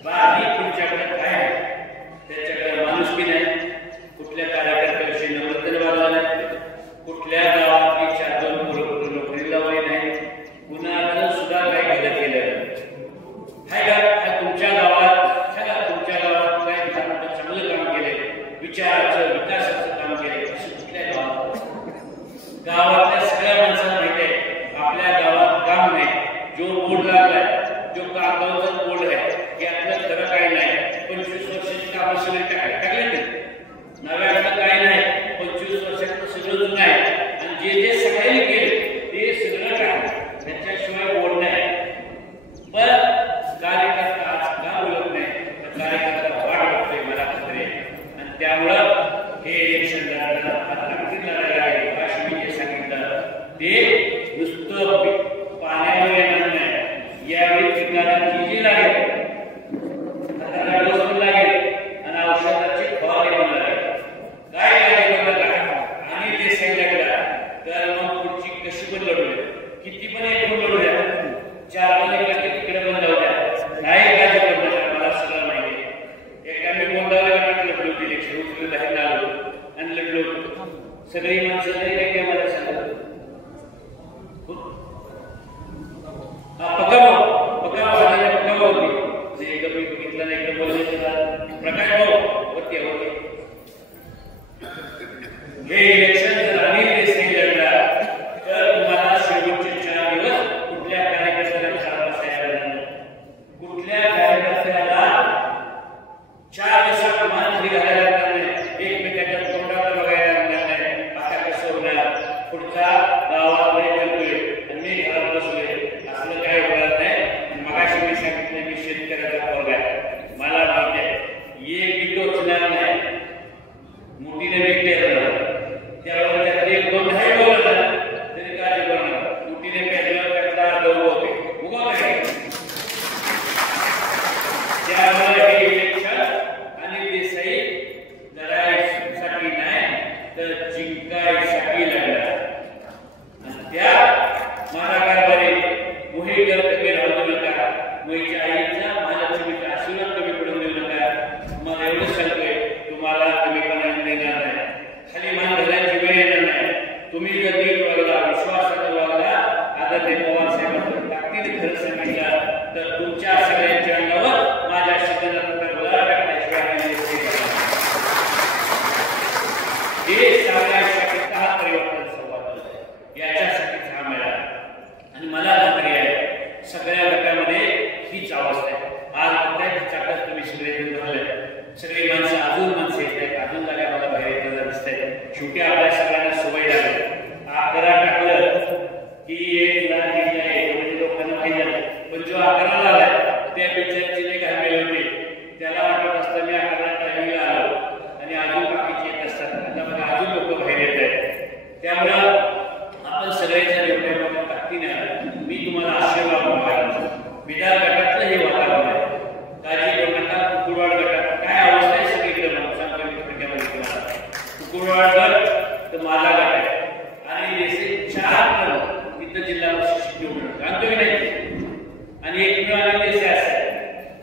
बाकी तुमच्याकडे काय आहे, त्याच्याकडे माणुसकी नाही, कुठल्या कार्यकर्त्याविषयी नम्रतेने वागला नाही, कुठल्या गावातली 4-2 पोरं नोकरी लावली नाही, कुणाला सुद्धा काही मदत केलं नाही. का तुमच्या गावात काय चांगलं काम केले, विचाराचं विकासाचं काम केले, असं कुठल्या गावातल्या सगळ्या माणसांना माहिती आहे आपल्या गावात काम नाही. जो बोर्ड लागलाय, जो कागदाचा बोर्ड आहे, की आपलं खरं काही नाही, 25 वर्षाची कामं सगळी टाकले नव्यातलं काही नाही, 25 वर्षाचं सगळं जुनं आहे आणि जे सगळ्यांनी केले ते सगळं टाकलं, त्याच्याशिवाय बोर्ड नाही. पण कार्यकर्ता आज का बोलत नाही, तर कार्यकर्ता वाट बघतोय मला खात्री आहे. आणि त्यामुळं हे इलेक्शन लढायला लागेल. अशी मी जे सांगितलं ते नुसतं पाण्यावर येणार नाही, यावेळी पिकाला जी लागेल, खताला डोस लागेल आणि औषधाची फवारणी पण लागेल. काय लागेल बघा आणि ते सांगितलं तर मग पुढची कशी पण लढूया, किती पण एक पण लढूया, 4 एकाचे तिकडे पण जाऊ द्या, नाही काळजी करू नका, मला सगळं माहिती आहे. एका मी कोंडाला लढलो होती इलेक्शन, उचलून बाहेर आलो आणि लढलो होतो. सगळी माणसं काही मला सांगत प्रकाश भाऊ होते हे इलेक्शन जर अनिल देसाई लढला तर तुम्हाला शेवटचे 4 दिवस कुठल्या कार्यकर्त्याला 4 वाजता यायला, कुठल्या कार्यकर्त्याला 4 दिवसात मानधरी घालायला लागणार नाही, एकमेकांच्या तोंडाला बघायला लागणार नाही. आता कसं होणार, पुढचा गावाकडे करतोय आणि मी घरात बसलोय, असलं काय होणार नाही. मगाशी मी सांगितलं मी शेतकऱ्याचा पोरगा आहे, मला माहिती आहे एक पीक उचलणार नाही, मोठीने पीक पेरणार त्यावेळेला त्यातले 2-2.5 बोलत तरी काय बोलणार, मोठीने पेरल्यावर त्यातला गहू होते उगवत आहे. त्यामुळे हे इलेक्शन आणि देसाई लढाईसाठी नाही तर जिंकायसाठी लढणार. आणि त्या महाराष्ट्रामध्ये मोही कमी राहू नका, मोहीच्या आईचा महालक्ष्मीचा आशीर्वाद कमी पडून देऊ नका. तुम्हाला एवढं सांगतोय, तुम्हाला कमीपणा देणार नाही, खाली मान घालायची वेळ येणार नाही. तुम्ही जर नीट वागला, विश्वासाने वागला, आदरणीय पवार साहेबांना ताकदीने खरं सांगितलं तर तुमच्या सगळ्यांच्या अंगावर माझ्या शब्दाला बोला टाकण्याशिवाय हे सगळ्यासाठी का परिवर्तन संवाद याच्यासाठी हा मिळाला. आणि मला खात्री आहे सगळ्या गटामध्ये हीच अवस्था आहे. आज प्रत्येक चाकत तुम्ही सगळे झाले, सगळी माणसं अजून माणसं येत आहेत, अजून जागा मला बाहेर येताना दिसत आहेत. शेवटी आपल्या सगळ्यांना सवय लागली, अकरा टाकलं की एक लाख म्हणजे लोकांना माहिती झालं. पण जो 11 आलाय त्या पिक्चरची जे घालमेल होती त्याला वाटत असतं मी 11 टायमिंगला आलो आणि अजून बाकीचे येत असतात, आता अजून लोक बाहेर येत आहेत. त्यामुळं आपण सगळ्याच्या एवढ्या ताकदीने मी तुम्हाला आशीर्वाद मागायला. विधान गटातलं हे वातावरण आहे, काळजी करू नका. कुकुरवाड गटात काय अवस्था आहे सगळीकडे सांगतो मी थोडक्यामध्ये तुम्हाला. कुकुरवाड गट तर माझा गट आहे आणि देशे 4 तिथं जिल्हा परिषद निवडून सांगतो की नाही. आणि एक मिळाले देशे असतात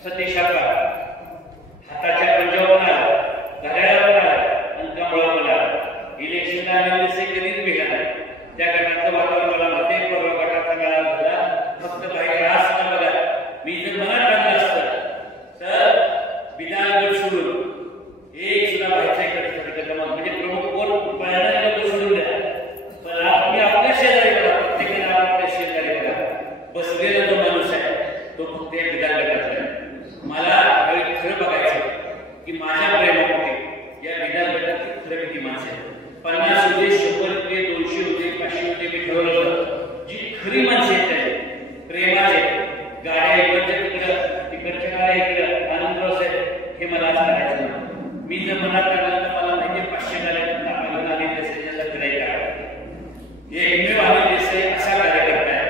सतीश हाताच्या पंजावर आला, घड्याळावर आला आणि कमळावर आला. इलेक्शनला आलेले देशे कधीच भेटला नाही. त्या गटाचं वातावरण मला मध्ये परवा गटाचा मेळा झाला, फक्त काही रास न बघा. मी जर मनात टाकलं असतं तर विधान गट सोडून एक सुद्धा व्हायचा इकडे म्हणजे प्रमुख कोण पळणारे लोक सोडून द्या, पण आपण आपल्या शेजारी बघा, प्रत्येकाला आपल्या शेजारी बघा. बसलेला जो माणूस आहे तो फक्त विधान गटाचा आहे. मला खरं बघायचं की माझ्या प्रेमापोटी या विधान गटात खरं किती माणसं आहेत. 50 होते, 100 होते, 200 होते, 500 होते, मी ठरवलं होतं जी खरी माणसं आहेत प्रेमाचे, गाड्या इकडच्या तिकडं, तिकडच्या गाड्या इकडं, आनंदराव साहेब हे मला आज करायचं नव्हतं. मी जर मनात टाकलं तर मला म्हणजे 500 गाड्या आपण आली देसाईला करायला एकमेव आम्ही देसाई असा कार्यकर्ता आहे.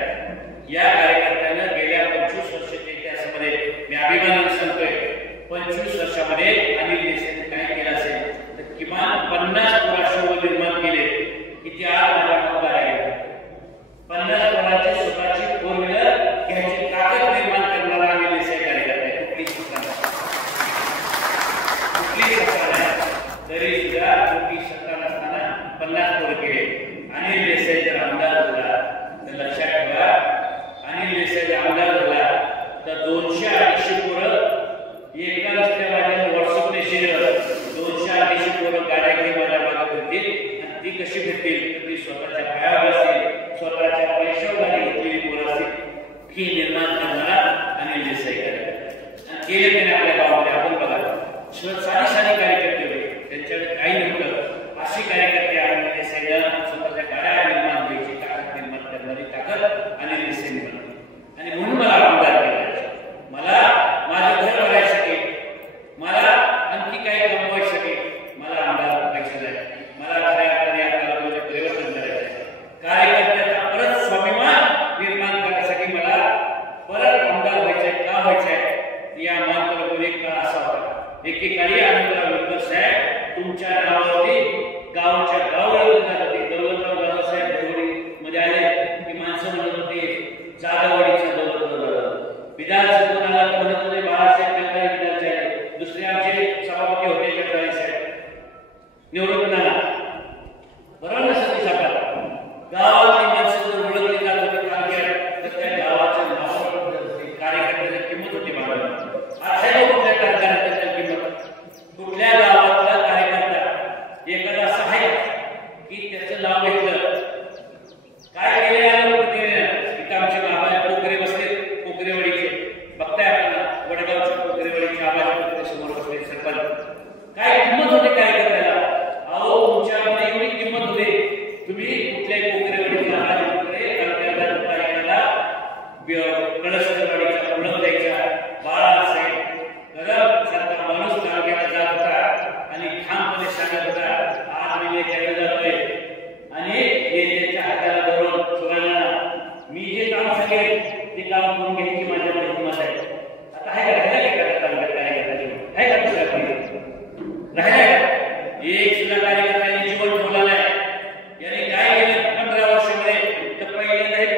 या कार्यकर्त्यानं गेल्या 25 वर्षाच्या इतिहासामध्ये मी अभिमानाने सांगतोय 25 वर्षामध्ये अनिल देसाईने काय केलं असेल तर किमान 50 पुराशोभ निर्माण केले की ते आज माझ्या मतदार आहे. 50 कोणाची स्वतःची 4 व्हीलर घ्यायची ताकद निर्माण करणारा अनिल देसाई कार्यकर्ता आहे. कुठली सरकार तरी सुद्धा मोठी सत्ता नसताना 50 पोरं केले. अनिल देसाई जर आमदार झाला तर लक्षात ठेवा, अनिल देसाई जर आमदार झाला तर 200-250 पोरं एका रस्त्यावर व्हॉट्सअपने शेअर 200-250 पोरं गाड्या घेऊन माझ्या मागे फिरतील आणि ती कशी फिरतील, ती स्वतःच्या पायावर असतील, स्वतःच्या पैशावर गाडी घेतलेली पोरं असतील. ही निर्माण करणारा अनिल देसाई कार्यकर्ता आणि गेले त्याने आपल्या गावामध्ये आपण बघा साधी कार्यकर्ते होते, त्यांच्याकडे काही नव्हतं. अशी कार्यकर्ते अनिल देसाईनं स्वतःच्या गाड्या निर्माण द्यायची ताकद निर्माण करणारी ताकद अनिल देसाई निर्माण. आणि म्हणून मला आमदार केला. मला माझं घर भरायसाठी, मला आणखी काही कमवायसाठी मला आमदार पैसे नाही. मला खऱ्या अर्थाने आपल्याला परिवर्तन करायचं, कार्यकर्त्याचा परत स्वाभिमान निर्माण करण्यासाठी मला परत आमदार व्हायचंय. का व्हायचंय या मानकरपूर एक काळ असा होता, एकेकाळी आनंदराव विठकर साहेब तुमच्या गावावरती गावाच्या गावावर होती. दौलतराव बाबासाहेब देवडी मध्ये आले की माणसं म्हणत होती जागावाडीचा दौलतराव विधानसभेला म्हणत होते बाळासाहेब ठाकरे विधानसभा. दुसरे आमचे सभापती होते जगदाळे साहेब निवडून आला बरोबर ना. सती साहेब गावातली माणसं जर ओळखली जात होती तर त्या गावाच्या नावावर कार्यकर्त्याची किंमत होती. बाळा आज कुठल्या कार्यकर्त्याची किंमत, कुठल्या गावातला कार्यकर्ता एखादा असा आहे की त्याचं नाव घेतलं काय केले आमचे बाबा पोखरे बसले, पोखरेवाडीचे बघताय आपल्याला वडगावच्या पोखरेवाडीचे आबाजी समोर बसले सरपंच राहिला एक सुद्धा कार्यकर्त्यांनी जीवन ठेवला नाही. यांनी काय केलं 15 वर्षामध्ये तर पहिल्यांदा एक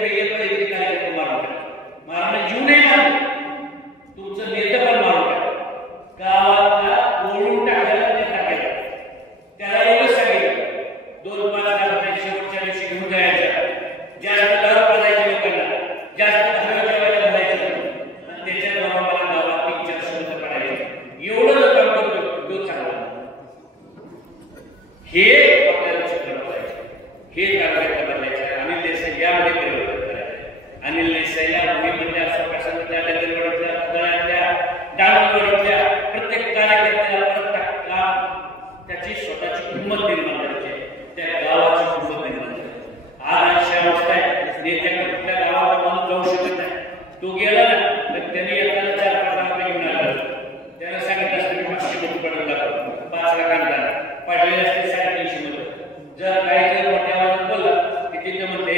कार्यकर्ते मारून जीव नाही मारले. तुमचं नेतं पण मारून गावाला ओळून टाकायला नेता केला. त्याला एवढं सांगितलं 2-5 लाख शेवटच्या दिवशी घेऊन जायच्या, जास्त दारू पाजायच्या लोकांना, जास्त धारा जेवायला घालायचं आणि त्याच्या गावाला गावात 3-4 शब्द पडायचे. एवढं काम करतो तो चांगला. हे आपल्याला चित्र बघायचं, हे कार्यक्रम बदलायचं. अनिल देसाई यामध्ये परिवर्तन करायचं. अनिल देसाईला भूमीमधल्या प्रशासनातल्या नगरवाडीतल्या पुतळ्यातल्या डाळवडीतल्या प्रत्येक कार्यकर्त्याला त्याची स्वतःची किंमत निर्माण करायची, त्या गावाची किंमत निर्माण करायची. आज अशा अवस्था आहे नेत्याकडे कुठल्या गावाला माणूस जाऊ शकत नाही. तो गेला ना तर त्यांनी एखादा 4-5 लाख रुपये घेऊन आला. त्याला सांगितलं असतं की 500 कोटी पडून लागतो, 5 लाखांना पडलेले असते 350 मध्ये. जर काही जर मोठ्या आवाजात बोलला की तिथे म्हणते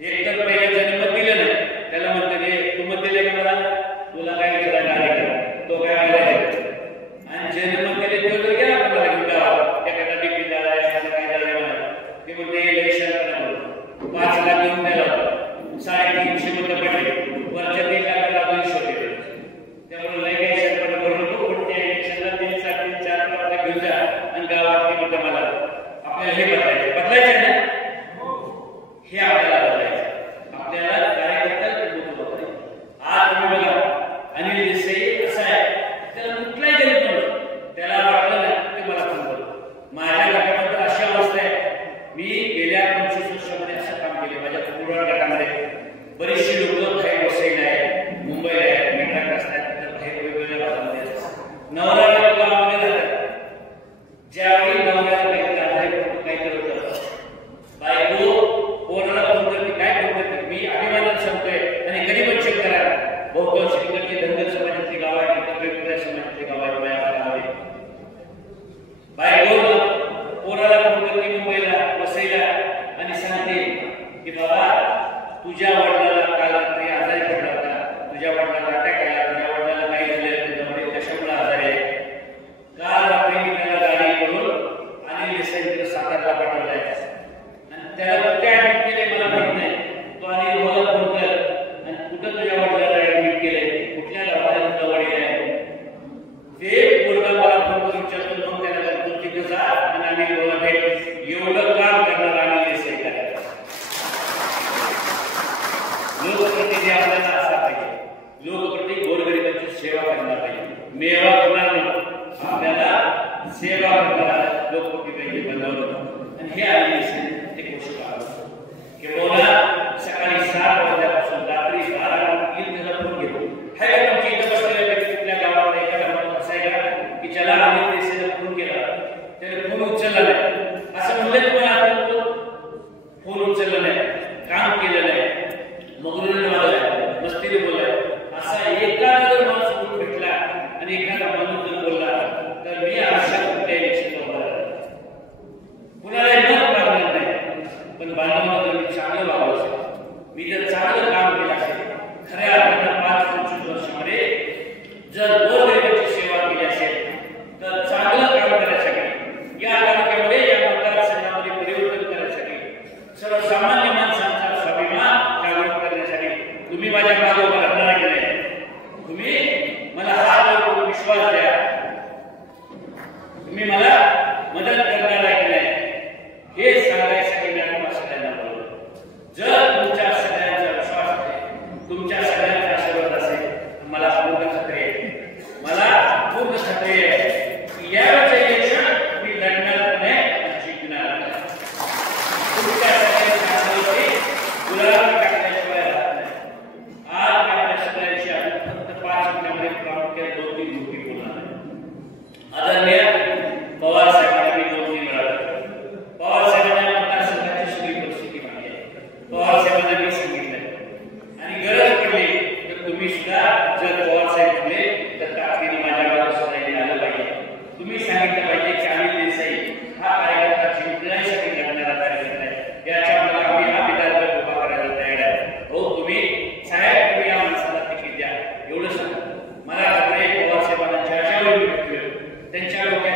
एक तर पहिल्या ज्याने मत दिलं नाही त्याला म्हणते तू मत दिले का मला, तुला काय विचारायला आले, तो काय बोलायचा. आणि ज्याने मत दिले तो जर गेला मला घेऊन गावात एखादा डीपी झाला एखादा काय झालं मला ते म्हणते इलेक्शन 5 लाख घेऊन द्यायला 350 मतं पडले, वरच्या 3 लाखाला 200 होते. त्यामुळे लय काही शेतकरी करू नको, पण त्या इलेक्शनला 3-4 लाख घेऊन जा आणि गावात ती मतं मला. आपल्याला हे बदलायचं ना, हे आपल्याला बदलायचं. आपल्याला कार्यकर्त्याला महत्त्व बघायचं. आज तुम्ही बघा अनिल देसाई असं आहे, त्याला कुठलाही गरीब म्हणतो त्याला वाटलं ना ते मला सांगतो. माझ्या गटामध्ये अशी अवस्था आहे, मी गेल्या 25 वर्षामध्ये असं काम केले. माझ्या पूर्ण गटामध्ये बरीचशी लोक बाहेर वसईला आहे, मुंबईला आहे, मेट्रो असतात, बाहेर वेगवेगळ्या भागामध्ये असतात. नवरा गावामध्ये राहतात. ज्यावेळी नवऱ्याला काही करत बायको पोराला फोन करते, काय फोन करते, मी अभिमानात सांगतोय आणि गरीब चेक करा. बहुतांश ठिकाणी धनगर समाजाची गाव आहे, वेगवेगळ्या समाजाची गाव आहे. गावामध्ये बायको पोराला फोन करते मुंबईला वसईला आणि सांगते की बाबा तुझ्या वडिलाला काल रात्री आजारी पडला होता, तुझ्या वडिलाला अटॅक आला, तुझ्या वडिलाला काही झालं त्याच्यामध्ये कशामुळे आजारी आहे. काल रात्री मी त्याला गाडी करून अनिल देसाईकडे सातारला पाठवलं आहे आणि त्याला कुठे ऍडमिट केले मला माहित नाही. तो अनिल मला फोन कर आणि कुठं तुझ्या वडिलाला ऍडमिट केले, कुठल्या गावाला तुझा वडील आहे ते पोरगा मला फोन करून विचारतो. मग त्याला सांगतो तिथं जा आणि अनिल बोला भेट. एवढं काम करणार अनिल देसाई काय. लोकप्रतिनिधी आपल्याला असा पाहिजे, लोकप्रतिनिधी गोरगरिबांची सेवा करणार पाहिजे, मेवा करणार नाही, आपल्याला सेवा करणारा लोकप्रतिनिधी बनवलं. आणि हे अनिल देसाई ते गोष्ट किंवा सकाळी 7 वाजल्यापासून रात्री 12 त्याला फोन घेतो. हाय तुमच्या इथं बसलेल्या व्यक्ती कुठल्या गावात एका गावात असायला की ज्याला अनिल देसाईला फोन केला त्याने फोन उचलला नाही. असं म्हणलं की मला फोन उचलला नाही, काम केलं नाही, मगरूने वाजलाय, मस्तीने बोललाय. असा एखादा जर माणूस फोन भेटला आणि एखादा माणूस जर बोलला तर मी अशा कुठल्या इलेक्शनला उभा राहणार, कुणाला मत मागणार नाही. पण बांधवांना जर मी चांगलं वागलं असेल, मी जर चांगलं काम केलं असेल, खऱ्या अर्थानं 5-25 वर्षामध्ये जर गोरगरिबाची सेवा केली असेल तर चांगलं काम करण्यासाठी या तालुक्यामध्ये या मतदारसंघामध्ये परिवर्तन करण्यासाठी सर्वसामान्य माणसांचा स्वाभिमान जागृत करण्यासाठी तुम्ही माझ्या मागे उभा राहणार की नाही. तुम्ही मला हा विश्वास द्या, तुम्ही मला मदत करणार आहे की नाही हे सांगायसाठी मी आपल्या सगळ्यांना बोलतो. जर तुमच्या सगळ्यांचा विश्वास असेल, तुमच्या सगळ्यांचा आशीर्वाद असेल, मला पूर्ण खात्री आहे, मला पूर्ण खात्री आहे की यावेळेचे इलेक्शन मी लढणार नाही, जिंकणार. तुमच्या सगळ्यांच्या आशीर्वादाने गुलाब टाकल्याशिवाय राहत नाही. आज आपल्या सगळ्यांशी फक्त 5 मिनिटांमध्ये प्रामुख्याने 2-3 गोष्टी बोलणार आहे. आदरणीय पवार साहेबांनी 2-3 वेळा पवार साहेबांना मतदारसंघाची सगळी परिस्थिती माहिती आहे. पवार साहेबांना मी सांगितलं आणि गरज पडली तर तुम्ही सुद्धा जर पवार साहेब म्हणले तर ताकदीने माझ्या गावात सुद्धा आलं पाहिजे. तुम्ही सांगितलं पाहिजे की अनिल देसाई हा कार्यकर्ता जिंकण्यासाठी लढणारा कार्यकर्ता आहे, याच्या मला आम्ही हा विधानसभा उभा करायला तयार आहे. हो तुम्ही साहेब तुम्ही या माणसाला तिकीट द्या एवढं सांगा. मला खात्री पवार साहेबांना ज्याच्यावर भेटलं त्यांच्या डोक्यात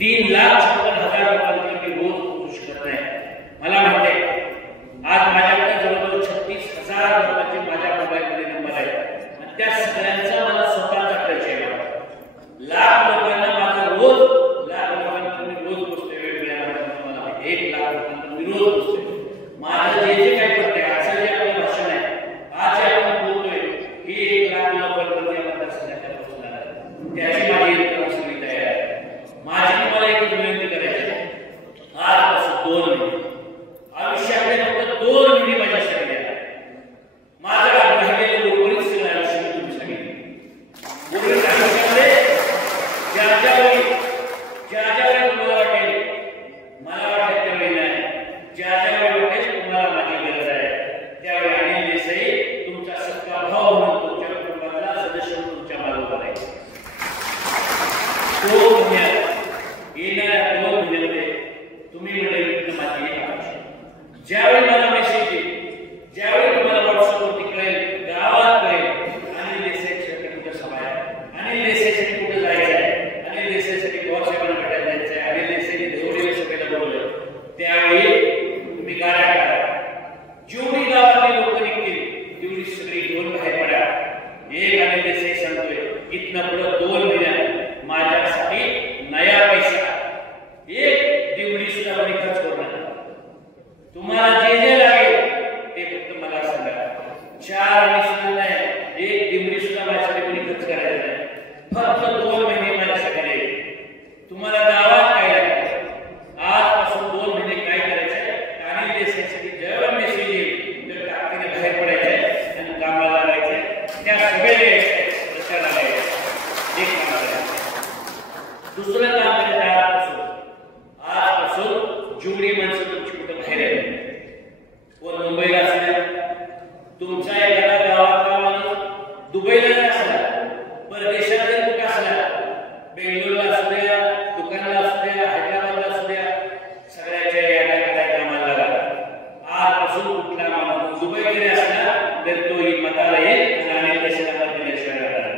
3,56,000 लोकांपर्यंत मी रोज पोहोचू शकत नाही. मला माहिती आहे आज माझ्याकडे जवळजवळ 36,000 लोकांचे माझ्या मोबाईलमध्ये नंबर आहेत आणि त्या सगळ्यांचा मला स्वतःचा टच आहे. लाख लोकांना माझा रोज लाख लोकांना मी रोज पोहोचतोय. वेळ मिळाला मला 1 लाख लोकांना मी रोज पोहोचतोय. माझं जे जे काही करते असं जे आपलं भाषण आहे आज जे आपण बोलतोय हे 1 लाख लोकांपर्यंत मतदारसंघाच्या पोहोचणार आहे. त्याची माझी सगळी तयारी आहे. माझी तुम्हाला एक विनंती करायची आहे आजपासून 2 महिने आयुष्यातले फक्त 2 महिने माझ्यासाठी द्या. माझं राहिलेलं उर्वरित सगळं आयुष्य मी तुमच्यासाठी उर्वरित आयुष्यामध्ये ज्या ज्या वेळी तुम्हाला वाटेल मला वाटेल त्यावेळी नाही ज्या ज्या वेळी वाटेल तुम्हाला माझी गरज आहे त्यावेळी अनिल देसाई तुमचा सख्खा भाऊ म्हणून तुमच्या कुटुंबातला सदस्य म्हणून तुमच्या मार्गावर आहे. 2 महिन्यात येणाऱ्या 2 महिन्यामध्ये तुम्ही म्हणजे माझी एक अपेक्षा ज्यावेळी मला मेसेज येईल ज्यावेळी तुम्हाला व्हॉट्सअपवरती कळेल गावात कळेल अनिल देसाईसाठी कुठं सभा आहे अनिल देसाईसाठी कुठं जायचं आहे अनिल देसाईसाठी पवारसाहेबांना भेटायला जायचं आहे अनिल देसाईने देवळी सभेला बोलवलं त्यावेळी तुम्ही गाड्या काढा. जेवढी गावातली लोक निघतील तेवढी सगळी घेऊन बाहेर पडा. एक अनिल देसाई सांगतोय इथनं पुढं 2 महिन्यात माझ्यासाठी नया पैसा एक दिवडी सुद्धा कोणी खर्च करू नका. तुम्हाला जे जे लागेल ते फक्त मला सांगा. 4 आणि नाही एक दिवडी सुद्धा माझ्यासाठी कोणी खर्च करायचं नाही. फक्त 2 महिने माझ्यासाठी लागेल. तुम्हाला गावात काय लागेल आजपासून 2 महिने काय करायचंय अनिल देसाईसाठी जेव्हा मेसेज येईल तर ताकदीने बाहेर पडायचंय आणि कामाला लागायचंय. त्या सगळे प्रचाराला यायचं. एक काम करायचं. दुसरं काम करायचं आजपासून जेवढी माणसं तुमची कुठं बाहेर आहेत वर मुंबईला असल्या तुमच्या एखादा गावातला माणूस दुबईला असला परदेशात कुठं असला बेंगलोरला असू द्या दुकानाला असू द्या हैदराबादला असू द्या सगळ्याच्या याद्या करायला कामाला लागा. आजपासून कुठला माणूस दुबई जरी असला तर तो ही मताला येईल आणि देशाला मत दिल्याशिवाय राहणार.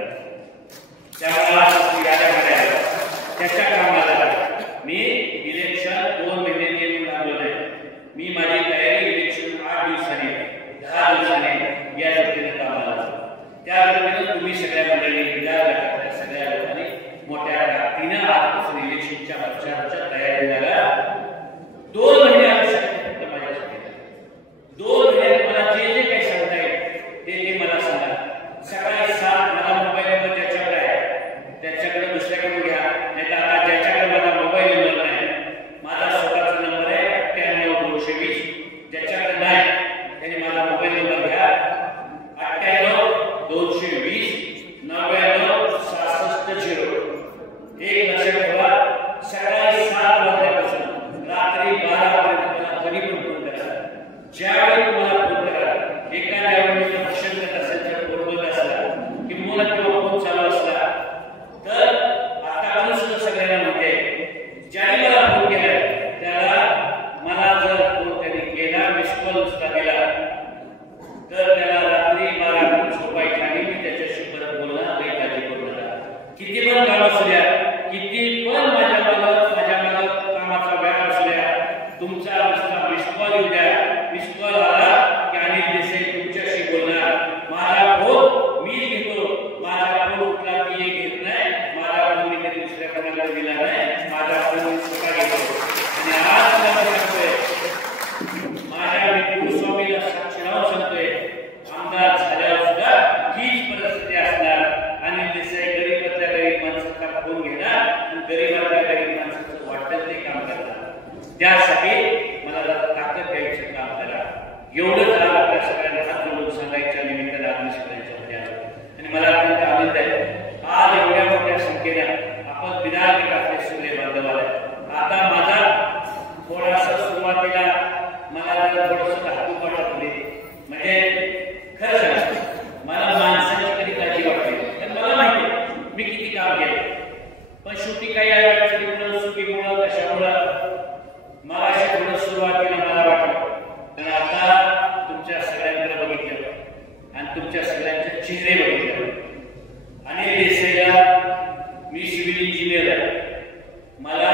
त्यामुळे आज याद्या करायला त्याच्या कामाला लागा. मी इलेक्शन 2 महिने येऊन लागलो नाही. मी माझी तयारी इलेक्शन 8 दिवसांनी 10 दिवसांनी या दृष्टीने कामाला त्या दृष्टीने तुम्ही सगळ्या मंडळी सगळ्या लोकांनी मोठ्या ताकदीनं आजपासून इलेक्शनच्या प्रचाराच्या तयारी झाला. 2 महिने आयुष्यात माझ्यासाठी 2 महिन्यात मला जे जे काही सांगता येईल ते मला सांगा. सकाळी 7 मला मोबाईल नंबर ज्याच्याकडे आहे त्याच्याकडे दुसऱ्याकडून घ्या नाही तर आता ज्याच्याकडे माझा मोबाईल नंबर नाही माझा स्वतःचा नंबर आहे 98-220 ज्याच्याकडे नाही त्याने माझा मोबाईल नंबर घ्या 98-220-99-66-0. एक लक्षात ठेवा सकाळी 7 वाजल्यापासून रात्री 12 वाजेपर्यंत कधी पण फोन करा. ज्यावेळी तुम्हाला फोन करा एखाद्या वेळी भाषण करत असेल तर बरोबर असला किंवा फोन चालू असला तर आता सुद्धा सगळ्यांना म्हणते ज्याने मला फोन केला त्याला मला जर फोन त्यांनी केला मिस कॉल नुसता दिला तर त्याला रात्री 12 झोपायच्या आणि मी त्याच्याशी परत बोलणार काही काळजी करू नका. किती पण काम असू द्या किती पण माझ्या मागे कामाचा व्याप असू द्या तुमचा नुसता मिस कॉल येऊ द्या. मिस कॉल आला की अनिल देसाई तुमच्याशी बोलणार. माझा फोन मी घेतो. माझा फोन उठला की घेत नाही. माझा फोन मी कधी दुसऱ्या कोणाला दिला नाही. माझा फोन स्वतः घेतो आणि आज मला सांगतोय माझ्या मी स्वामीला साक्षी लावून सांगतोय आमदार झाल्यावर सुद्धा हीच परिस्थिती असणार. अनिल देसाई गरीबातल्या गरीब माणसाचा फोन घेणार आणि गरीबातल्या गरीब माणसाचं वाटेल ते काम करणार. त्यासाठी मला ताकद द्यायचं काम करा. एवढंच आपल्या सगळ्यांना हात जोडून सांगायच्या निमित्तानं आपण सगळ्यांच्या मध्ये आलो आणि मला अत्यंत आनंद आहे आज एवढ्या मोठ्या संख्येनं आपण विधान आपले सगळे बांधव आले. आता माझा थोडासा सुरुवातीला मला थोडंसं धाकून वाटत होते म्हणजे खरं सांग मला माणसाची कधी काळजी वाटते तर मला माहिती मी किती काम केलं पण शेवटी काही अडचणीमुळं चुकीमुळं कशामुळं मला थोडं सुरुवातीला मला वाटलं. पण आता तुमच्या सगळ्यांकडे बघितलं आणि तुमच्या सगळ्यांचे चेहरे बघितले. अनिल देसाईला मी सिव्हिल इंजिनियर आहे. मला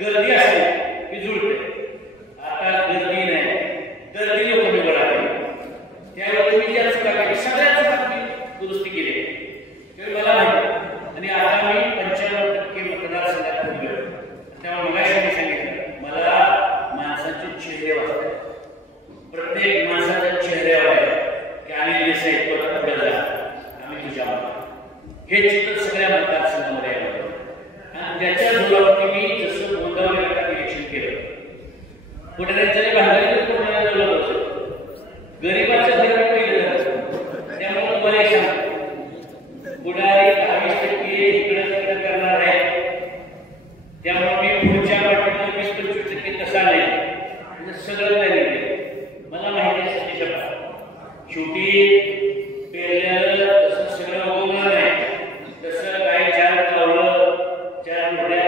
गर्दी असते की जुळते. आता गर्दी नाही, गर्दी लोक कमी गोळा त्यावेळी तुम्ही ज्या चुका केली सगळ्या चुका तुम्ही दुरुस्ती केली त्यावेळी मला माहिती. आणि आता मी 95% मतदारसंघात पोहोचलो. त्यामुळे मला मी सांगितलं मला माणसाचे चेहरे वाटतात. प्रत्येक माणसाच्या चेहऱ्यावर आहे की अनिल देसाई परत बदलला आम्ही तुझ्या हे चित्र सगळ्या मतदारसंघामध्ये आहे. आणि त्याच्या जोरावरती मी जसं गोंदावली गटात इलेक्शन केलं पुढे भांडायला कोणाला होतं गरीबाचं घर पहिलं झालं. त्यामुळे मला सांग पुढारी 20% इकडे तिकडे करणार आहे. त्यामुळे मी पुढच्या पाठीला 20-25% तसा नाही सगळं नाही. मला माहिती आहे सती शब्द शेवटी पेरलेलं तसं सगळं उगवणार नाही. तसं काय 4 कावळं 4 घोड्या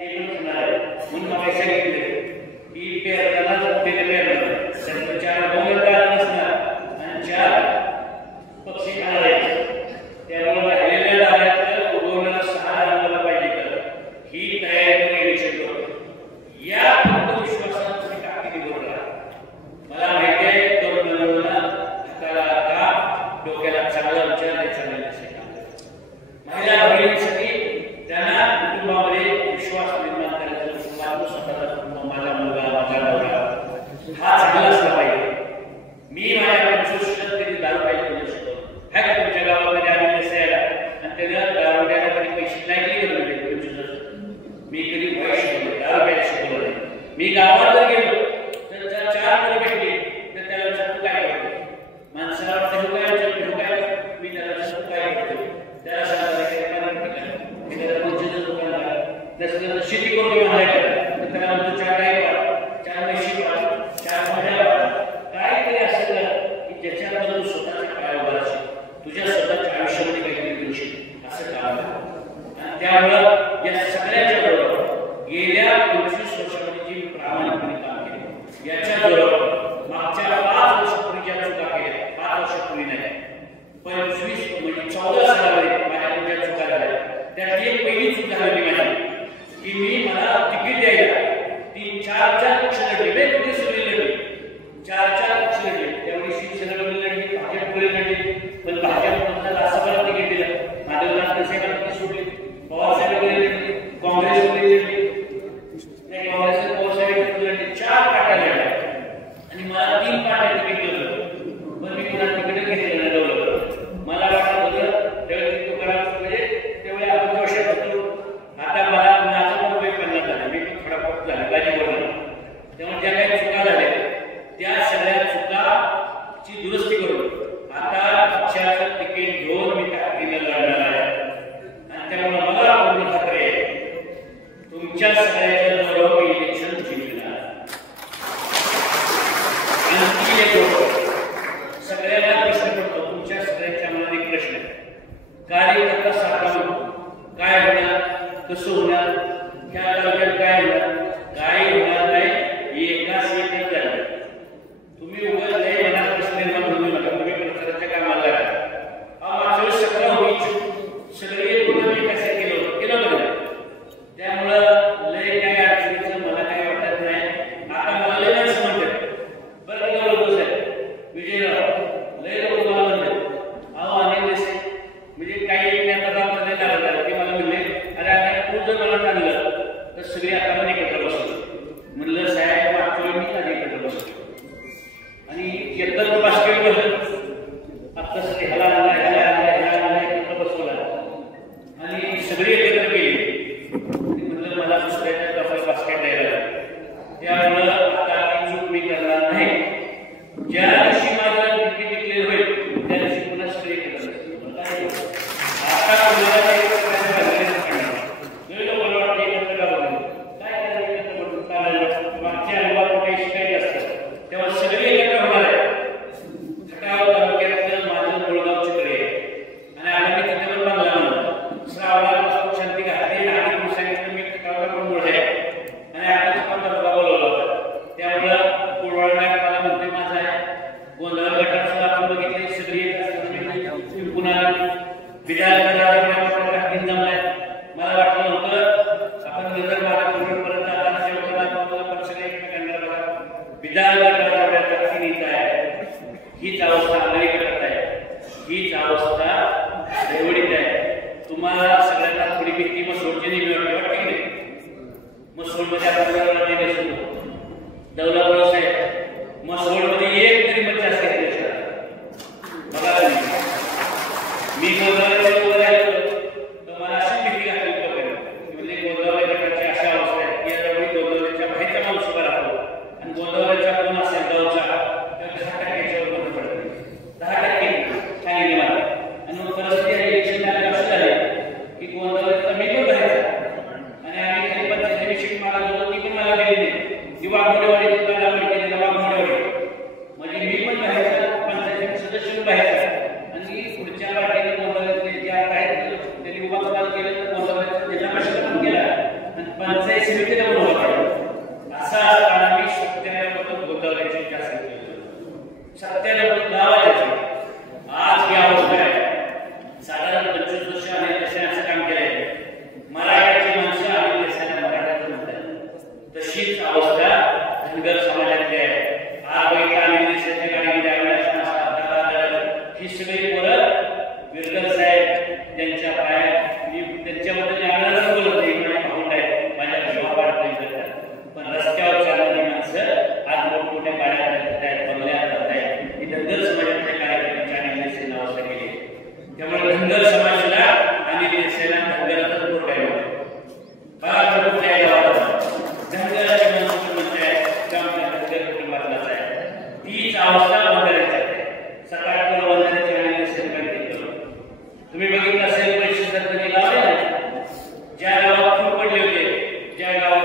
ते पण होणार आहे. म्हणून मला सांगितलं की पेरताना पेरणार त्यानंतर 4 डोंगर काढ नसणार आणि 4 पक्षी खाणार आहेत. त्यामुळे राहिलेल्या डाळ्यात उगवणारा 6 रंगाला पाहिजे तर ही तयारी इलेक्शन करतो. या फक्त विश्वासात तुम्ही टाकी बरोबर मला माहिती आहे. दोन मुलांना हाताला का डोक्याला चांगला विचार द्यायचा महिला बहिणींसाठी त्यांना कुटुंबामध्ये विश्वास निर्माण करायचा. स्वतःचा कुटुंब माझा मुलगा माझा नवरा हा चांगला असला पाहिजे. मी माझ्या 25 वर्षात कधी दारू पाहिजे करू शकतो हा का तुमच्या गावामध्ये आम्ही नसायला आणि त्याला दारू द्यायला कधी पैसे नाही दिले. 25 वर्ष मी कधी वाईट शिकवलं दारू प्यायला शिकवलं नाही. मी गावात जर गेलो तर 4 मुलं भेटली तर त्याला तू काय करतो माणसाला वाटतं काय मी त्याला तू काय करतो त्याला सांगायचं शेती करून तर त्याला म्हणतो 4 गाय 4 म्हशी 4 महिन्या काहीतरी असं की ज्याच्याबद्दल स्वतःच्या पाय उभारायचे तुझ्या स्वतःच्या आयुष्यामध्ये काहीतरी करू शकतो असं काम. आणि त्यामुळं या सगळ्याच्या बरोबर गेल्या 25 वर्षामध्ये जी प्रामाणिकपणे काम केले याच्या बरोबर मागच्या 5 वर्षापूर्वी ज्या चुका केल्या 5 वर्षापूर्वी नाही 25 म्हणजे 14 सालामध्ये माझ्या ज्या चुका झाल्या त्यातली एक पहिली चूक झाली माझी की मी मला तिकीट द्यायला ती 4 पक्ष लढले वेगवेगळी सगळी लढली 4 पक्ष लढले. त्यावेळी शिवसेना लढली भाजप लढली पण भाजप असं मला तिकीट दिलं. माधवराव तसेला तिकीट सोडली. पवारसाहेब लढली काँग्रेस लढली काँग्रेसने पवारसाहेब लढली 4 पार्ट्या लढल्या आणि मला 3 पार्ट्या तिकीट दिलं. पण मी पुन्हा तिकीट घेतलं लढवलं. मला वाटत होतं त्यावेळी तो करा म्हणजे त्यावेळी आपण जोशात होतो. आता मला माझं पण वय 50 झालं मी पण फटाफट झालं बाजी बोलला. त्यामुळे ज्या काही चुका झाल्या त्या सगळ्या चुकाची दुरुस्ती करून आता पक्षाचं तिकीट घेऊन मी ताकदीनं लढणार आहे. आणि त्यामुळे मला पूर्ण खात्री आहे तुमच्या सगळ्याच्या जोरावर मी इलेक्शन जिंकणार. आणखी एक गोष्ट सगळ्यांना प्रश्न पडतो तुमच्या सगळ्यांच्या मनात एक प्रश्न कार्यकर्ता साठवून काय होणार कसं होणार ह्या तालुक्यात काय होणार काय होणार नाही एकाच एकच झालं. तुम्ही उगाच नाही मनात प्रश्न निर्माण होऊ नका. तुम्ही प्रचाराच्या कामाला लागा. मागच्या वेळेस 17 होईल सगळे मी कसं केलं बरं. त्यामुळं लय काय अडचणीचं मला काय वाटत नाही. आता मला लय माणसं म्हणतात बरं का लोक साहेब विजयराव लय लोक मला म्हणतात अहो अनिल देसाई म्हणजे काही नेता लागला की मला म्हणले अरे तू जर मला आणलं तर सगळे आता मला एकत्र बसवलं. म्हणलं साहेब मागच्या मी आधी एकत्र बसलो आणि एकत्र बास्केटबॉल आता सगळे ह्याला एकत्र बसवला आणि सगळे एकत्र गेले. म्हणलं मला दुसऱ्याच्या बास्केट द्यायला त्यामुळं आता चूक मी करणार नाही. ज्या दिवशी माझं तिकीट डिक्लेअर होईल त्या दिवशी पुन्हा सगळे एकत्र आता मसवडमध्ये आपण दौलत होतो, दौलत साहेब मसवडमध्ये एक तरी बच्चा असेल मला मी गोदावरीवर राहिलो तर मला अशी भीती घातली म्हणजे गोदावरी गटाची अशा अवस्था आहे की यावेळी गोदावरीच्या बाहेरचा माणूस उभा राहतो आणि गोदावरीचा कोण असेल गावचा तर 10% बंद पडते, 10% सांगितले मला. आणि मग परिस्थिती इलेक्शन असं झाले की गोदावरीचा मी पण राहायचा आणि आम्ही काही पंचायत शिक मला जोडून ती पण मला दिली नाही ती वाघमोडेवाडी दुकानाला मिळते वाघमोडेवाडी म्हणजे मी पण राहायचा पंचायत सदस्य राहायचा आणि पुढच्या पार्टीने गोदावरीतले ज्या आहेत त्यांनी उभा केलं तर गोदावरीचा जिल्हा परिषद केला आणि पंचायत समितीला उभा केला. असा असताना मी 97 गोदावरीचे जास्त केलं 97 गावाचे. आज या अवस्था आहे साधारण 25 वर्ष आणि असं काम केलंय. मराठ्याची माणसं आणि देशाला मराठ्याचं म्हणतात तशीच अवस्था धनगर समाजातली आहे. आज बैठा आणि देशाच्या गाडीमध्ये ही सगळी पोरं विरकर साहेब त्यांच्या पायात मी त्यांच्याबद्दल आनंद बोलत नाही पाहून आहे माझ्या जीवापाड करतात पण रस्त्यावर चालणारी माणसं आज मोठमोठ्या गाड्या करत आहेत, बंगल्या करत आहेत. ही धनगर समाजातल्या कार्यकर्त्यांची आणि देशाला अवस्था केली. त्यामुळे धनगर समाजाला आणि देशाला धनगराचाच बोट आहे मला कुठल्या गावात धनगराची माणसं म्हणत आहेत आमच्या धनगर कुटुंबातलाच आहे. तीच अवस्था बंधाऱ्याची आहे. सकाळपर्यंत बंधाऱ्याची आणि तुम्ही बघितलं असेल पैसे जर कधी लावले ना ज्या गावात फूट पडले होते ज्या गावात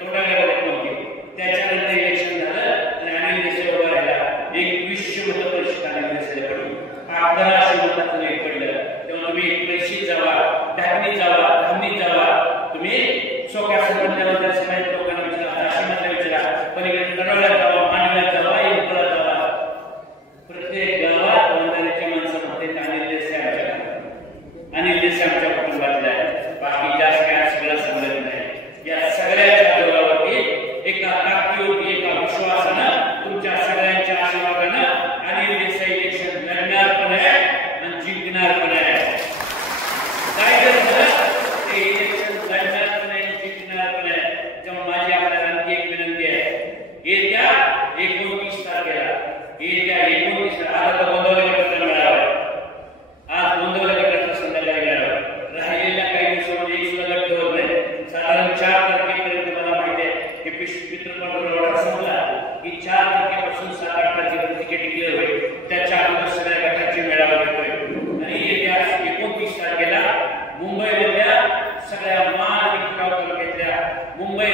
तोंडाला नव्हती त्याच्यानंतर इलेक्शन झालं आणि अनिल देसाई उभा राहिला 2100 मतं पैसे अनिल देसाईला पडली 1100 मताचं एक पडलं. तेव्हा तुम्ही पैसे जावा ढाकणी जावा धामणी जावा तुम्ही सोक्या संबंधाबद्दल समाज लोकांना विचारा आश्रमाला विचारा पलीकडे नरवड्यात जावा मानव्यात जावा इंदोरात जावा प्रत्येक गावात बंधाऱ्याची माणसं म्हणते अनिल देसाई अनिल देसाई आमच्या कुटुंबातल्या आहे. बाकी जास्त काय सगळं समजत नाही. या सगळ्याच्या जोरावरती एका ताकदीवरती एका विश्वासानं तुमच्या सगळ्यांच्या आशीर्वादानं अनिल देसाई इलेक्शन लढणार पण आहे आणि जिंकणार पण आहे. काय जर झालं ते इलेक्शन लढणार पण आहे जिंकणार पण आहे. तेव्हा माझी आपल्याला आणखी एक विनंती आहे येत्या 29 तारखेला येत्या 29 आज गोंधवले गटाचा मेळावा आज गोंधवले गटाचा संध्याकाळी मेळावा राहिलेल्या काही दिवसामध्ये एक सुद्धा गट होत नाही. साधारण 4 तारखेपर्यंत मला माहिती आहे की पितृपंड संपला की 4 तारखेपासून 7-8 तारखेपर्यंत तिकीट क्लिअर होईल. त्याच्या अगोदर सगळ्या गटाचे मेळावा घेतोय आणि येत्या 29 तारखेला मुंबईमधल्या सगळ्या महानगरपालिका तालुक्यातल्या मुंबई